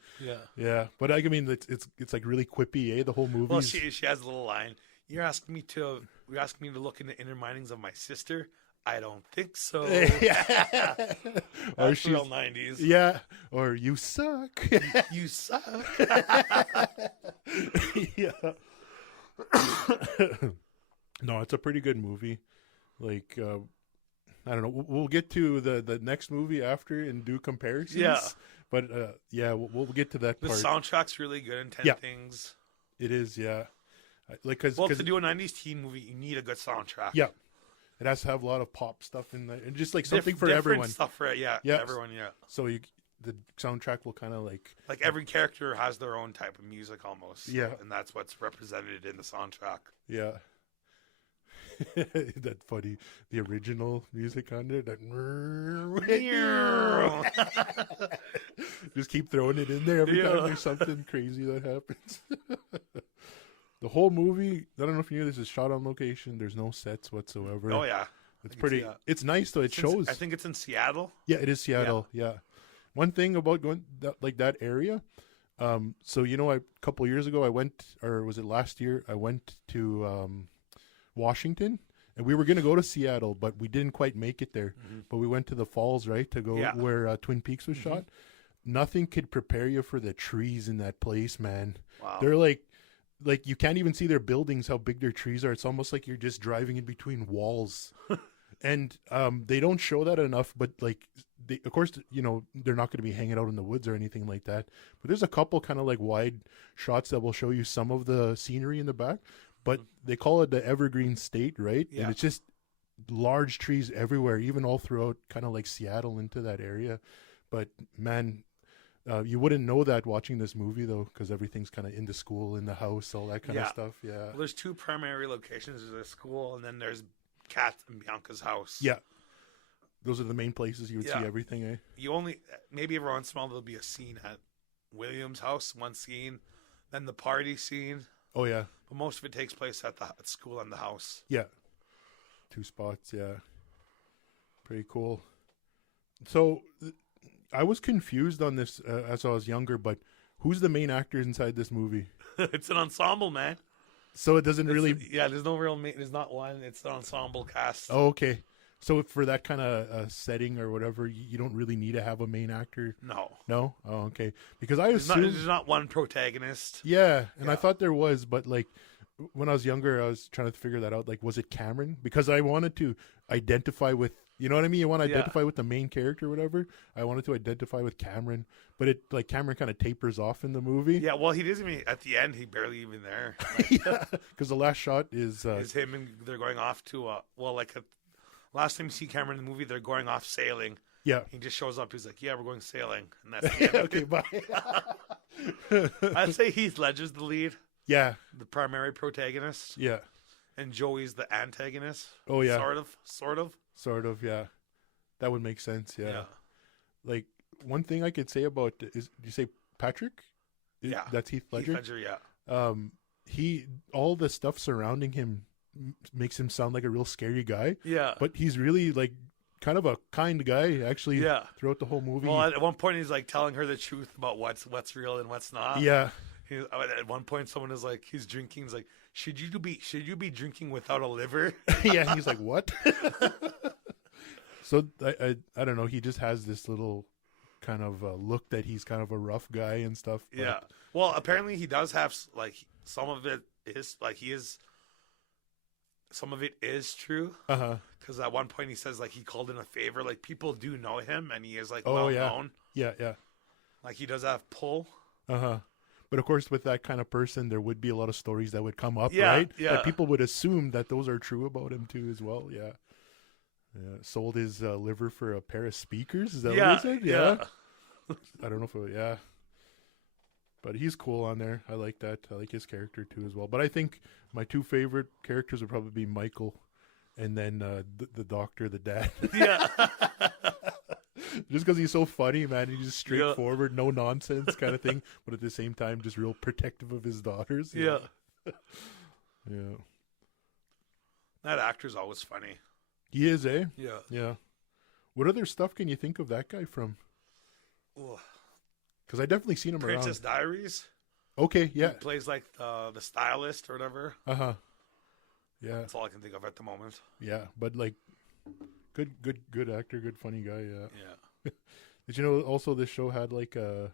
Yeah. But I mean, it's like really quippy, eh? The whole movie. Well, she has a little line. You're asking me to look into inner mindings of my sister. I don't think so. Yeah. Or That's she's real 90s. Yeah. Or you suck. You suck. Yeah. No, it's a pretty good movie. Like, I don't know. We'll get to the next movie after and do comparisons. Yeah. But yeah, we'll get to that The part. soundtrack's really good in 10 Yeah. Things. It is, yeah. Like, cause To do a 90s teen movie, you need a good soundtrack. yeah, it has to have a lot of pop stuff in there, and just like something for Different everyone. stuff for Yeah. everyone. Yeah. So the soundtrack will kind of like Every character has their own type of music almost. Yeah. And that's what's represented in the soundtrack. yeah. That funny, the original music on there. That just keep throwing it in there every time there's something crazy that happens. The whole movie, I don't know if you knew this, is shot on location. There's no sets whatsoever. Oh, yeah. It's pretty. It's nice though. It shows. I think it's in Seattle. Yeah, it is Seattle. Yeah. One thing about going that area. So a couple years ago I went, or was it last year? I went to Washington, and we were going to go to Seattle, but we didn't quite make it there. Mm-hmm. But we went to the falls, right, to go where Twin Peaks was shot. Nothing could prepare you for the trees in that place, man. Wow. They're like you can't even see their buildings, how big their trees are. It's almost like you're just driving in between walls. And they don't show that enough, but like of course, they're not going to be hanging out in the woods or anything like that. But there's a couple kind of like wide shots that will show you some of the scenery in the back. But they call it the Evergreen State, right? Yeah. And it's just large trees everywhere, even all throughout kind of like Seattle into that area. But man, you wouldn't know that watching this movie though, because everything's kind of in the school, in the house, all that kind of stuff. Yeah. Well, there's 2 primary locations. There's a school, and then there's Kat and Bianca's house. Yeah. Those are the main places you would see everything, eh? Maybe every once in a while there'll be a scene at William's house, one scene, then the party scene. Oh yeah, But most of it takes place at school and the house. yeah. 2 spots. Yeah, pretty cool. So I was confused on this as I was younger, but who's the main actor inside this movie? It's an ensemble, man. So it doesn't really. Yeah, there's no real there's not one. It's an ensemble cast. Oh, okay. So for that kind of setting or whatever, you don't really need to have a main actor. No. No. Oh, okay. Because I There's assumed. there's not one protagonist. Yeah, and I Yeah. thought there was, but like when I was younger, I was trying to figure that out. Like, was it Cameron? Because I wanted to identify with, you know what I mean? You want to Yeah. identify with the main character or whatever. I wanted to identify with Cameron, but it like Cameron kind of tapers off in the movie. Yeah, well, he doesn't even, at the end, he barely even there. Yeah, because the last shot is Is him and they're going off to, last time you see Cameron in the movie, they're going off sailing. yeah. He just shows up. He's like, yeah, we're going sailing. And that's the end. Okay, bye. I'd say Heath Ledger's the lead, Yeah, the primary protagonist, yeah. and Joey's the antagonist. Oh yeah, Sort of. sort of. Yeah, that would make sense. Yeah. Yeah. Like one thing I could say about is, did you say Patrick? Yeah. That's Heath Ledger. Heath Ledger, yeah. He all the stuff surrounding him makes him sound like a real scary guy, Yeah. but he's really like kind of a kind guy actually. Yeah. Throughout the whole movie. Well, at one point, he's like telling her the truth about what's real and what's not. Yeah. At one point, someone is like, he's drinking. He's like, should you be drinking without a liver? Yeah. He's like, what? So I don't know. He just has this little kind of look that he's kind of a rough guy and stuff. But Yeah. Well, apparently he does have like some of it is like some of it is true. Uh-huh. Because at one point he says like he called in a favor. Like people do know him and he is like Oh, well yeah. known. Yeah. Yeah. Like he does have pull. Uh-huh. But of course, with that kind of person, there would be a lot of stories that would come up, Yeah, right? yeah. That people would assume that those are true about him too, as well. Yeah. Yeah. Sold his liver for a pair of speakers. Is that Yeah. what he said? Yeah. I don't know if it, yeah. But he's cool on there. I like that. I like his character too as well. But I think my 2 favorite characters would probably be Michael and then the doctor, the dad. Yeah. Just because he's so funny, man. He's just straightforward, no nonsense kind of thing. But at the same time, just real protective of his daughters. Yeah. Yeah. That actor's always funny. He is, eh? Yeah. Yeah. What other stuff can you think of that guy from? Ugh. Because I definitely seen him Princess Diaries. around. Okay, yeah. He plays like the stylist or whatever. Uh-huh. Yeah. That's all I can think of at the moment. Yeah. But like good actor, good funny guy, yeah. Yeah. Did you know also this show had like a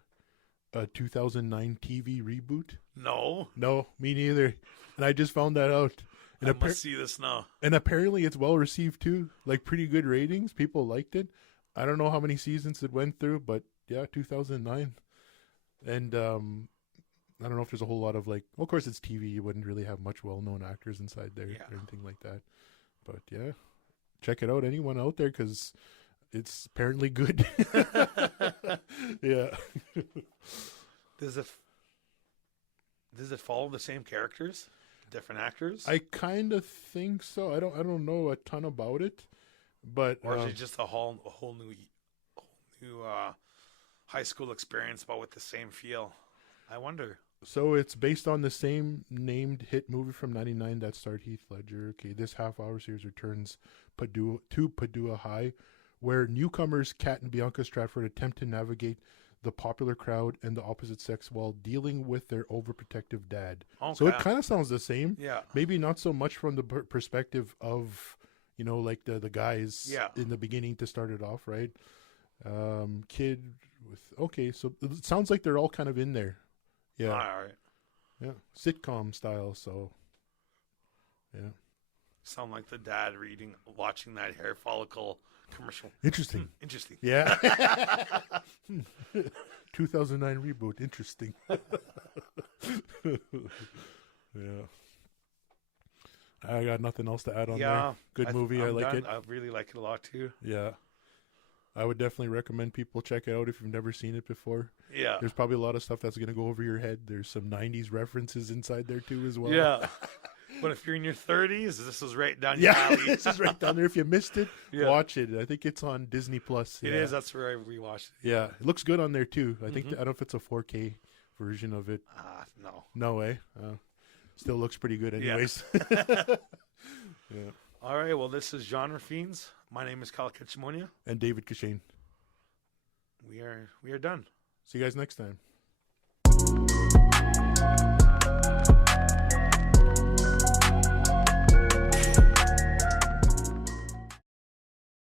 2009 TV reboot? No. No, me neither. And I just found that out. And, I must see this now. and apparently it's well received too. Like pretty good ratings. People liked it. I don't know how many seasons it went through, but yeah, 2009. And I don't know if there's a whole lot of like, well, of course it's TV. You wouldn't really have much well-known actors inside there Yeah. or anything like that. But yeah, check it out. Anyone out there? Because it's apparently good. Yeah. Does it follow the same characters? Different actors? I kind of think so. I don't know a ton about it, but or is it just a whole new high school experience but with the same feel? I wonder. so it's based on the same named hit movie from '99 that starred Heath Ledger. Okay, this half-hour series returns to Padua High, where newcomers Kat and Bianca Stratford attempt to navigate the popular crowd and the opposite sex while dealing with their overprotective dad. Okay. So it kind of sounds the same. Yeah. Maybe not so much from the perspective of, you know, like the guys Yeah. in the beginning to start it off, right? Kid with, okay, so it sounds like they're all kind of in there. Yeah. All right. Yeah. Sitcom style, so yeah. Sound like the dad watching that hair follicle commercial. Interesting. Interesting. Yeah. 2009 reboot. Interesting. Yeah. I got nothing else to add on there. Good movie. I like it. I really like it a lot too. Yeah. I would definitely recommend people check it out if you've never seen it before. Yeah. There's probably a lot of stuff that's going to go over your head. There's some 90s references inside there too as well. Yeah. But if you're in your 30s, this is right down your Yeah, alley. this is right down there. If you missed it, Yeah. watch it. I think it's on Disney Plus. It yeah. is. That's where I rewatched it. Yeah, it looks good on there too. I think I don't know if it's a 4K version of it. No. No way. Still looks pretty good, Yeah. anyways. Yeah. All right. Well, this is Genre Fiends. My name is Kyle Kitchimonia. And David Kashane. We are done. See you guys next time.